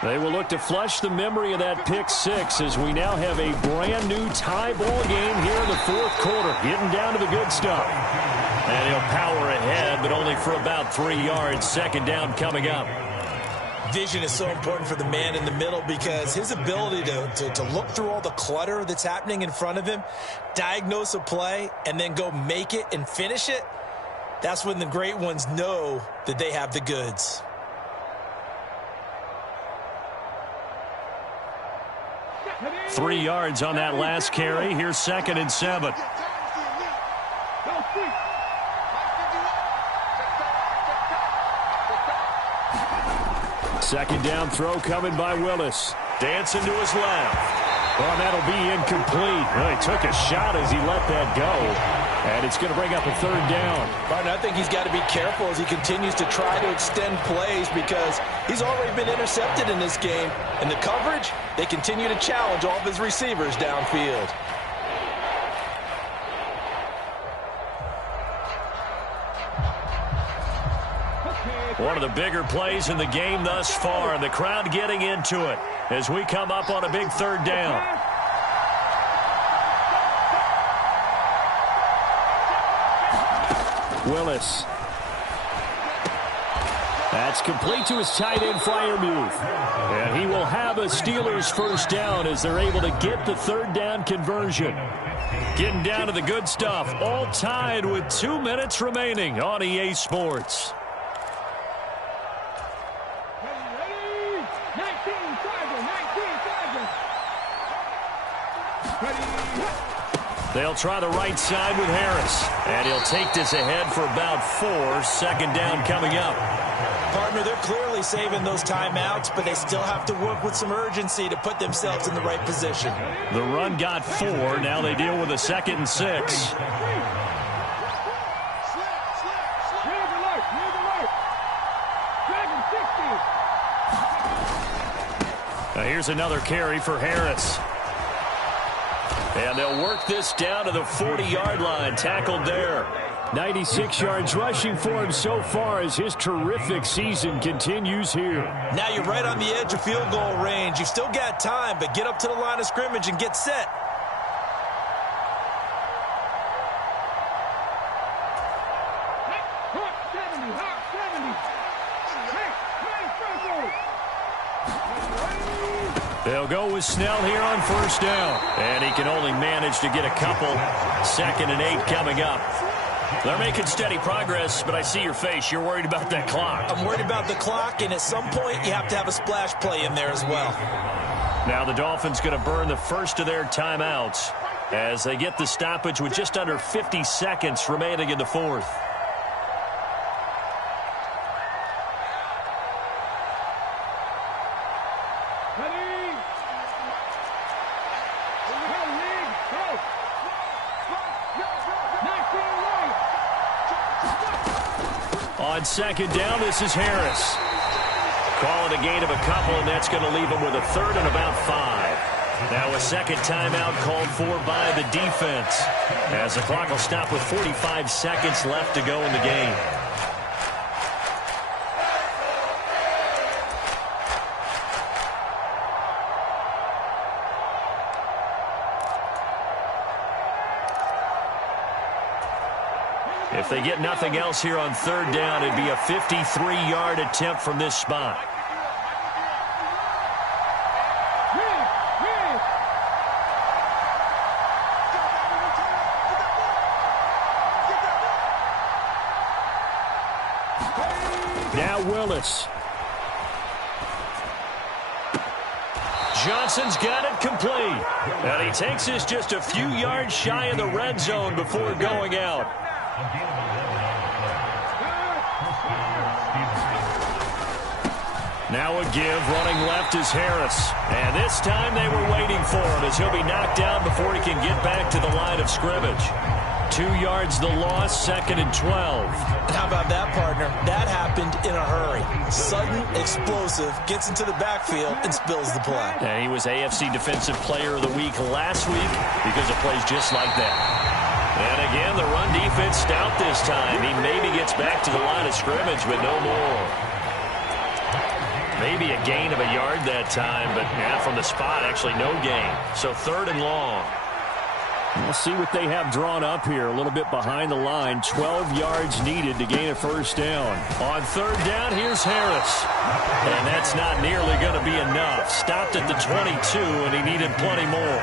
They will look to flush the memory of that pick 6 as we now have a brand new tie ball game here in the fourth quarter, getting down to the good stuff. And he'll power ahead, but only for about 3 yards. Second down coming up. Vision is so important for the man in the middle because his ability to look through all the clutter that's happening in front of him, diagnose a play, and then go make it and finish it, that's when the great ones know that they have the goods. Three yards on that last carry. Here's 2nd and 7. Second down throw coming by Willis. Dancing to his left. Well, that'll be incomplete. Well, he took a shot as he let that go. And it's going to bring up a third down. Martin, I think he's got to be careful as he continues to try to extend plays because he's already been intercepted in this game. And the coverage, they continue to challenge all of his receivers downfield. One of the bigger plays in the game thus far. The crowd getting into it as we come up on a big third down. Willis. That's complete to his tight end Freiermuth. And he will have a Steelers first down as they're able to get the third down conversion. Getting down to the good stuff. All tied with 2 minutes remaining on EA Sports. They'll try the right side with Harris. And he'll take this ahead for about 4. Second down coming up. Partner, they're clearly saving those timeouts, but they still have to work with some urgency to put themselves in the right position. The run got 4. Now they deal with a 2nd and 6. Now here's another carry for Harris. And they'll work this down to the 40-yard line. Tackled there. 96 yards rushing for him so far as his terrific season continues here. Now you're right on the edge of field goal range. You've still got time, but get up to the line of scrimmage and get set. They'll go with Snell here on first down. And he can only manage to get a couple. 2nd and 8 coming up. They're making steady progress, but I see your face. You're worried about that clock. I'm worried about the clock, and at some point you have to have a splash play in there as well. Now the Dolphins going to burn the first of their timeouts as they get the stoppage with just under 50 seconds remaining in the fourth. On second down, this is Harris. Call it a gain of a couple, and that's going to leave him with a third and about 5. Now a second timeout called for by the defense, as the clock will stop with 45 seconds left to go in the game. If they get nothing else here on third down, it'd be a 53-yard attempt from this spot. Now Willis. Johnson's got it complete. And he takes this just a few yards shy of the red zone before going out. Now a give, running left is Harris. And this time they were waiting for him as he'll be knocked down before he can get back to the line of scrimmage. 2 yards the loss, second and 12. And how about that, partner? That happened in a hurry. Sudden, explosive, gets into the backfield and spills the play. And he was AFC Defensive Player of the Week last week because of plays just like that. And again, the run defense stout this time. He maybe gets back to the line of scrimmage, but no more. Maybe a gain of a yard that time, but from the spot, actually no gain. So third and long. We'll see what they have drawn up here. A little bit behind the line. 12 yards needed to gain a first down. On third down, here's Harris. And that's not nearly going to be enough. Stopped at the 22, and he needed plenty more.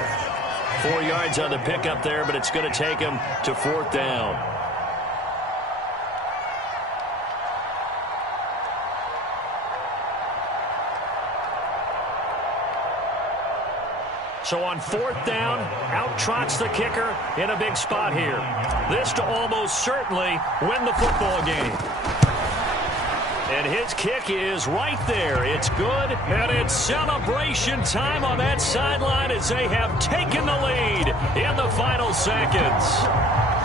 4 yards on the pickup there, but it's going to take him to fourth down. So on fourth down, out trots the kicker in a big spot here. This to almost certainly win the football game. And his kick is right there. It's good, and it's celebration time on that sideline as they have taken the lead in the final seconds.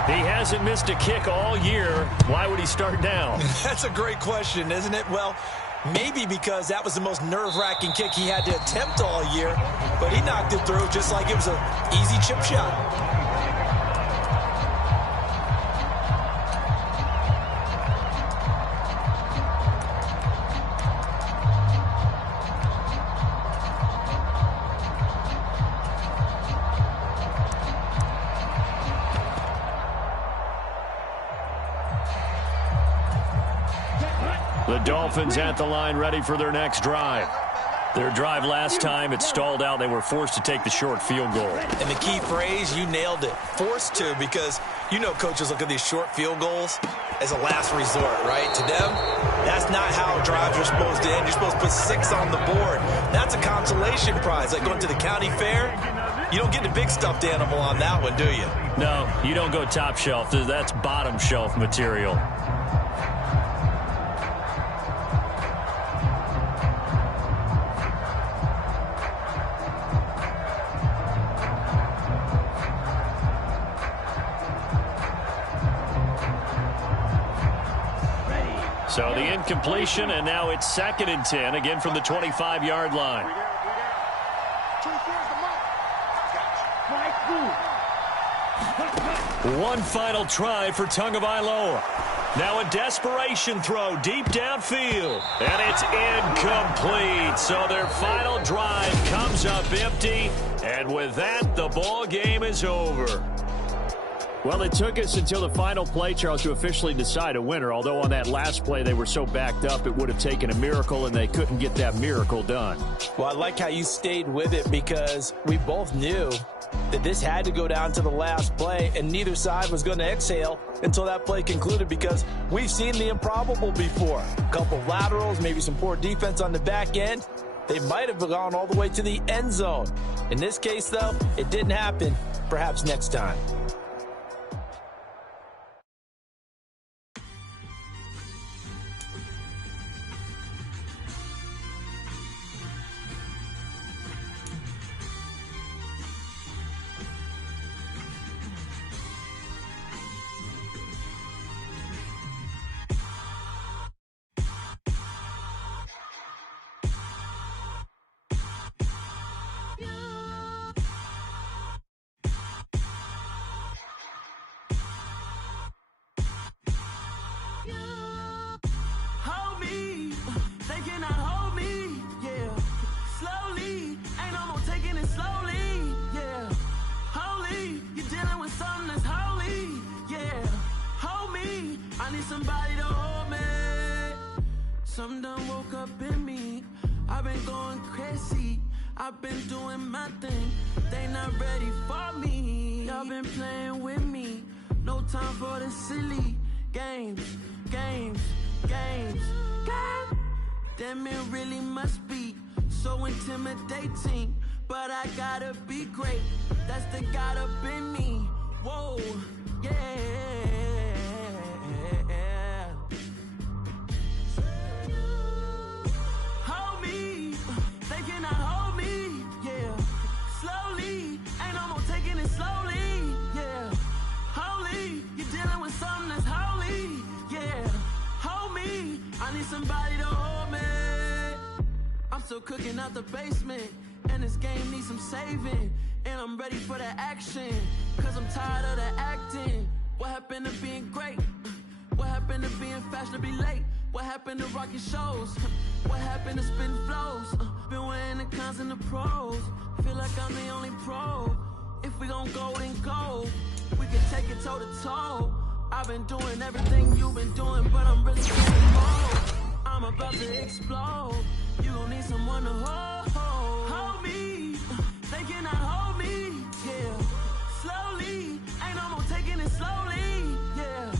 He hasn't missed a kick all year. Why would he start now? That's a great question, isn't it? Well, maybe because that was the most nerve-wracking kick he had to attempt all year, but he knocked it through just like it was an easy chip shot. The Dolphins at the line, ready for their next drive. Their drive last time, it stalled out. They were forced to take the short field goal. And the key phrase, you nailed it. Forced to, because you know coaches look at these short field goals as a last resort, right? To them, that's not how drives are supposed to end. You're supposed to put 6 on the board. That's a consolation prize. Like going to the county fair, you don't get the big stuffed animal on that one, do you? No, you don't go top shelf. That's bottom shelf material. So the incompletion, and now it's 2nd and 10, again from the 25-yard line. One final try for Tagovailoa. Now a desperation throw deep downfield, and it's incomplete. So their final drive comes up empty, and with that, the ball game is over. Well, it took us until the final play, Charles, to officially decide a winner. Although on that last play they were so backed up, it would have taken a miracle, and they couldn't get that miracle done. Well, I like how you stayed with it, because we both knew that this had to go down to the last play, and neither side was going to exhale until that play concluded, because we've seen the improbable before. A couple laterals, maybe some poor defense on the back end. They might have gone all the way to the end zone. In this case, though, it didn't happen. Perhaps next time. I need somebody to hold me. Something done woke up in me. I've been going crazy. I've been doing my thing. They not ready for me. Y'all been playing with me. No time for the silly games. Damn, it really must be so intimidating. But I gotta be great. That's the God up in me. Whoa, yeah. Hold me, they cannot hold me, yeah. Slowly, ain't no more taking it slowly, yeah. Holy, you're dealing with something that's holy, yeah. Hold me, I need somebody to hold me. I'm still cooking out the basement, and this game needs some saving. And I'm ready for the action, cause I'm tired of the acting. What happened to being great? What happened to being fashionably late? What happened to rocking shows? What happened to spitting flows? Been weighing the cons and the pros. Feel like I'm the only pro. If we gon' go, then go. We can take it toe to toe. I've been doing everything you've been doing, but I'm really getting more. I'm about to explode. You gon' need someone to hold me. They cannot hold me, yeah. Slowly, ain't no more taking it slowly, yeah.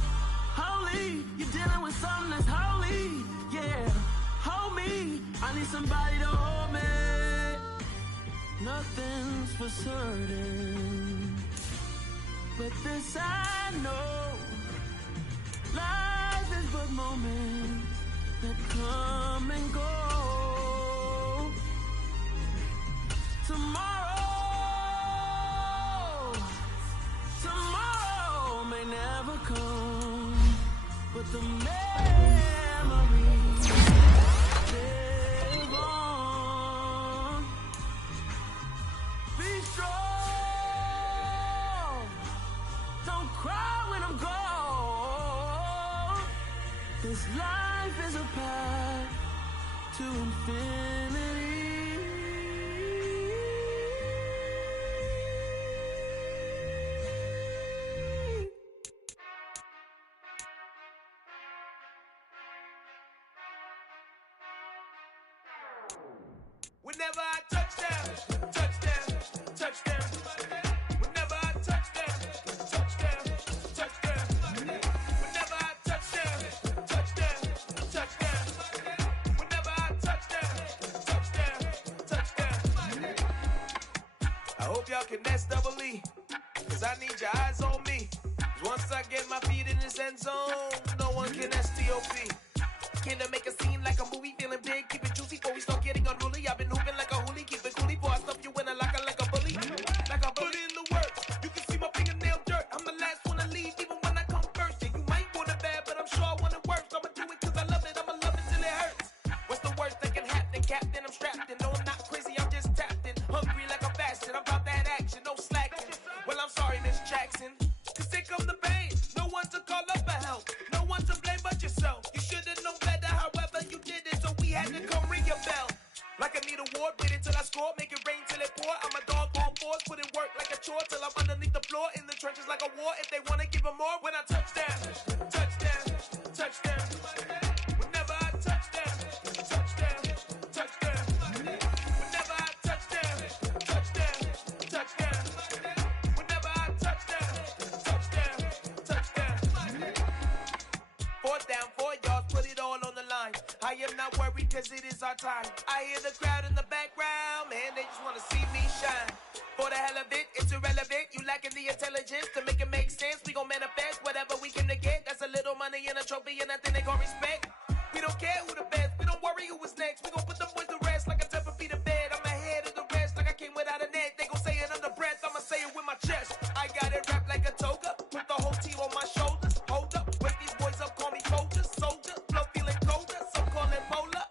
Holy, you're dealing with something that's holy, yeah. Hold me, I need somebody to hold me. Nothing's for certain, but this I know. Life is but moments that come and go. Tomorrow may never come, but the memories live on. Be strong, don't cry when I'm gone. This life is a path to infinity. Whenever I touch down, touchdown, touchdown. Whenever I touch down, touchdown, touchdown. Whenever I touch down, touchdown, touchdown. Whenever I touch down, touchdown, touchdown. I hope y'all can S-double-E, cause I need your eyes on me. Once I get my feet in this end zone, no one can S-T-O-P. Can I make a scene like a movie, feeling big, keep it juicy before we start getting unruly. I've been hooping like a hoolie, keep it coolie, before I stuff you in a locker like a bully. Like I put in the work, you can see my fingernail dirt. I'm the last one to leave, even when I come first. Yeah, you might want it bad, but I'm sure I want it worse. I'ma do it cause I love it, I'ma love it till it hurts. What's the worst that can happen, Captain? I'm strapped in, no I'm not crazy, I'm just tapped in. Hungry like a bastard, I'm about that action, no slacking. Well, I'm sorry, Miss Jackson, cause here come the pain. No one to call up for help, no one to blame but yourself. You should've known better, however you did it, so we had to come ring your bell. Like I need a ward, wait until I score, make it rain till it pour. I'm a dog on fours, put in work like a chore till I'm underneath the floor, in the trenches like a war. If they wanna give them more, when I touch down, touchdown, touchdown. Whenever I touch down, touchdown, touchdown. Whenever I touch down, touchdown, touchdown. Whenever I touch down, touchdown, touchdown. 4th down, 4 yards, put it all on the line. I am not worried cause it is our time. I hear the crowd in the background, man, they just wanna see me shine. For the hell of it, it's irrelevant. You lacking the intelligence to make it make sense. We gon' manifest whatever we came to get. That's a little money and a trophy and nothing they call respect. We don't care who the best, we don't worry who was next. We gon' put the boys to rest like a 10 feet of bed. I'm ahead of the rest like I came without a net. They gon' say it under breath, I'ma say it with my chest. I got it wrapped like a toga, put the whole team on my shoulders. Hold up, wake these boys up, call me soldier, soldier. Flow feeling colder, some call it polar.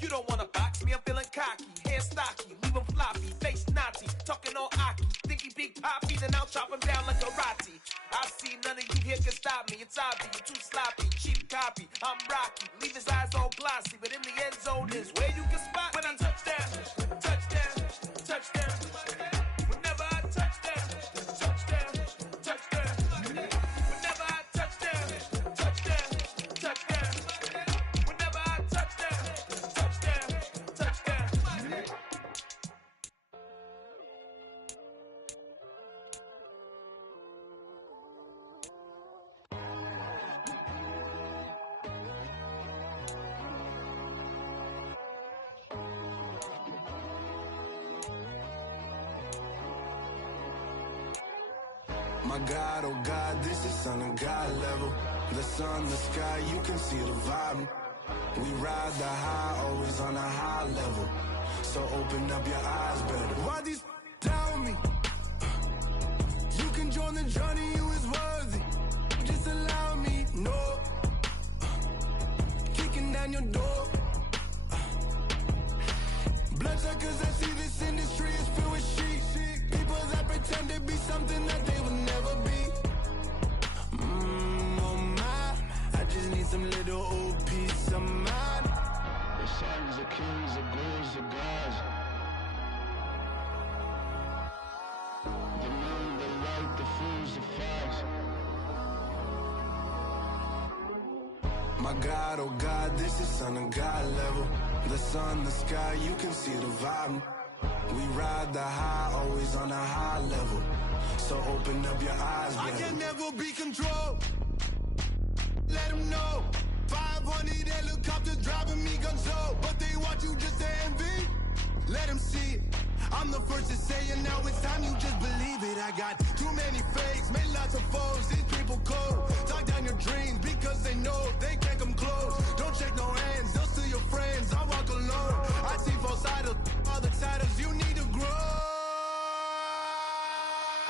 You don't wanna box me, I'm feeling cocky. Hair stocky, leave 'em floppy, face Nazi. Talking all aki, think he big poppy, then I'll chop him down like karate. I see none of you here can stop me. It's obvious, you're too sloppy, cheap copy. I'm Rocky, leave his eyes all glossy, but in the end zone is where you can spot me. When I touch down, touchdown, touchdown. Whenever I touch down, touchdown, touchdown. Whenever I touch down, touchdown, My God, oh God, this is son of God level. The sun, the sky, you can see the vibe. We ride the high, always on a high level. So open up your eyes better. Why these down me? You can join the journey, you is worthy. Just allow me, no. Kicking down your door. Bloodsuckers, I see this industry is filled with sheep. People that pretend to be something that they will never be. Oh my, I just need some little old peace of mind. The sons of kings, the gurus of gods. The moon, the light, the fools, the facts. My God, oh God, this is son of God level. The sun, the sky, you can see the vibe. We ride the high, always on a high level. So open up your eyes, baby. I can never be controlled. Let them know. 500 helicopters driving me gonzo. But they want you just to envy. Let them see it. I'm the first to say it, now it's time you just believe it. I got too many fakes, made lots of foes. These people cold. Talk down your dreams because they know they can't come close. Don't shake no hands, they'll steal your friends. I walk alone. I see false idols, other titles. You need to grow.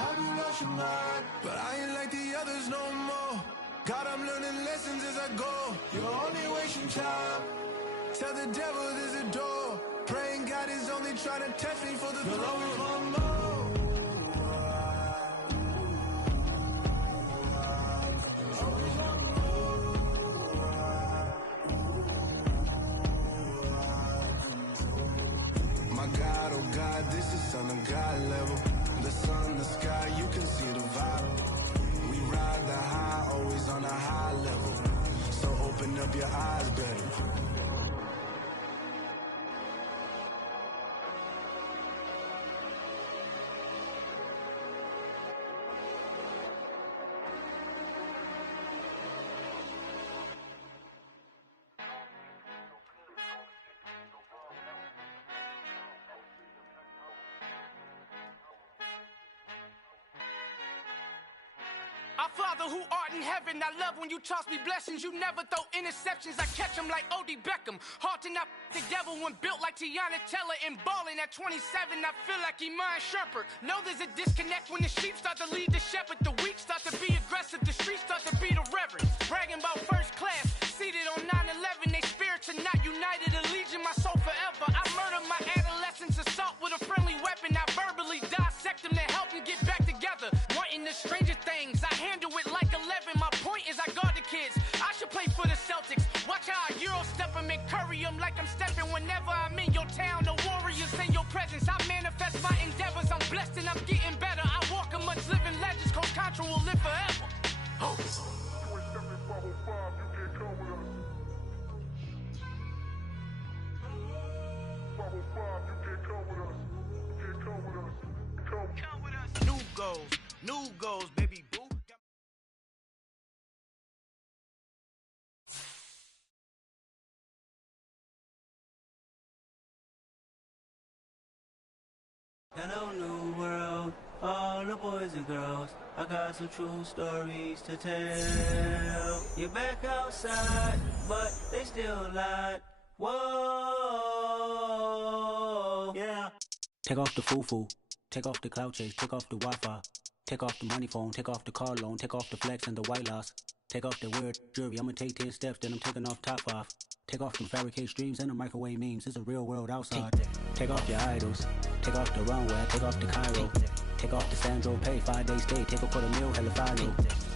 Have you lost your mind? But I ain't like the others no more. God, I'm learning lessons as I go. You're only wasting time. Tell the devil there's a door. Praying God is only trying to test me for the throne. My God, oh God, this is son of God level. The sun, the sky, you can see the vibe. We ride the high, always on a high level. So open up your eyes better. Our Father who art in heaven, I love when you toss me blessings. You never throw interceptions, I catch them like O.D. Beckham. Hard to not the devil when built like Tiana Teller and balling at 27. I feel like Iman Shumpert. Know there's a disconnect when the sheep start to lead the shepherd. The weak start to be aggressive, the streets start to be the reverend. Bragging about first class, seated on 9/11. They spirits are not united, a legion, my soul forever. I murdered my adolescence, assault with a friendly weapon. I verbally dissect them to help them get back together. Wanting the stranger things, I handle it like 11. My point is I guard the kids. I should play for the Celtics. Watch how I Euro step them and curry them like I'm stepping. Whenever I'm in your town, the Warriors in your presence. I manifest my endeavors. I'm blessed and I'm getting better. I walk amongst living legends. Coach Contra will live forever. Oh. New goals, baby boo. Hello, new world, all the boys and girls. I got some true stories to tell. You're back outside, but they still lied. Whoa, yeah. Take off the foo-foo, take off the cloud chase, take off the Wi-Fi. Take off the money phone, take off the car loan, take off the flex and the white loss. Take off the weird jewelry, I'ma take 10 steps, then I'm taking off top 5. Take off them fabricated streams and the microwave memes, it's a real world outside. Take off your idols, take off the runway, take off the Cairo. Take off the Sandro pay, 5 days stay, take a $250,000, hella follow.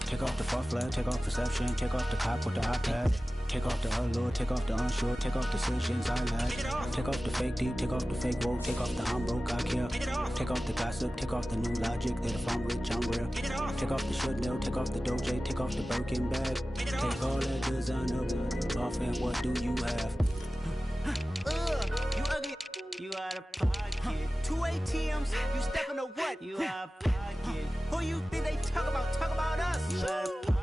Take off the far flag, take off perception, take off the cop with the iPad. Take off the allure, take off the unsure, take off decisions I lack. Take off the fake deep, take off the fake woke, take off the I'm broke, I care. Take off the gossip, take off the new logic that if I'm rich, I'm real. Take off the should know, take off the Doge, take off the Birkin bag. Take all that designer off and what do you have? You ugly. You out of pocket. 2 ATMs, you stepping to what? You out of pocket. Who you think they talk about? Talk about us. You out of pocket.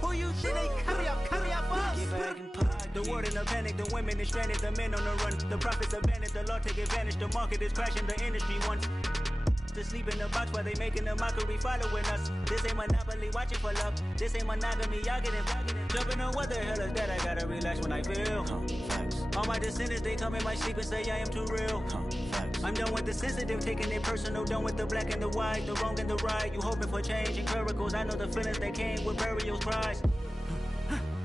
Who you think they carry out for us? Get back in pocket. The world in a panic, the women is stranded, the men on the run. The profits are vanished, the law take advantage, the market is crashing, the industry wants. To sleep in the box while they making a mockery following us. This ain't Monopoly, watching for love. This ain't monogamy, y'all getting jumping on what the hell is that? I gotta relax when I feel. All my descendants, they come in my sleep and say I am too real. I'm done with the sensitive, taking it personal. Done with the black and the white, the wrong and the right. You hoping for change and miracles. I know the feelings that came with burials, cries.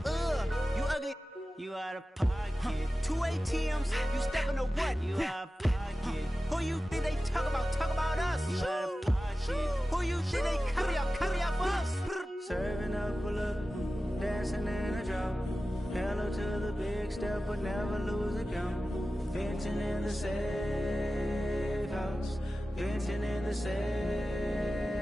You ugly. You out of pocket. 2 ATMs, you stepping to what? You out of pocket. Who you think they talk about us? You out of pocket. Who you think they carry out for us? Serving up a look, dancing in a drop. Hello to the big step, but never lose a count. Venting in the safe house. Venting in the safe.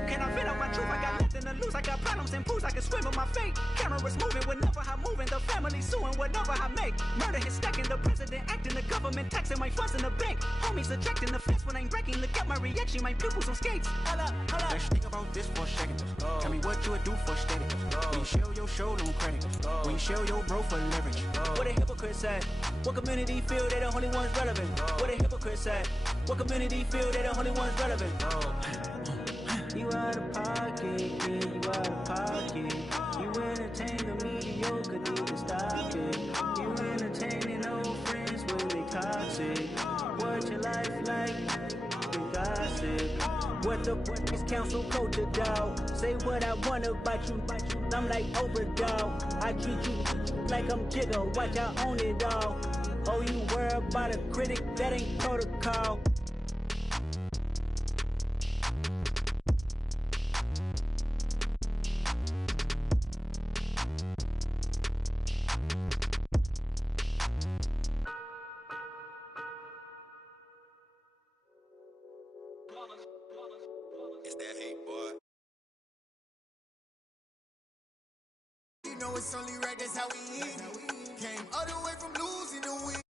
Can I vent out my truth? I got nothing to lose. I got problems and pools. I can swim with my fate. Cameras moving whenever I'm moving. The family suing whatever I make. Murder is stacking. The president acting. The government taxing my funds in the bank. Homies ejecting the fence when I'm breaking. Look at my reaction. My pupils on skates. Hold up. Let's think about this for a second. Tell me what you would do for steady. When you show your show, no credit. When you show your bro for leverage. What a hypocrite said. What community feel they the only ones relevant? What a hypocrite said. What community feel they the only ones relevant? You out of pocket, yeah, you out of pocket. You entertain the mediocre, need to stop it. You entertaining old friends when they toxic. What your life like? You gossip. What the is council culture, dog? Say what I want about you. I'm like Oprah, dog. I treat you like I'm Jigga. Watch I own it all. Oh, you worry about a critic? That ain't protocol. It's that hate, boy. You know it's only right, that's how we eat. Came all the way from losing to win.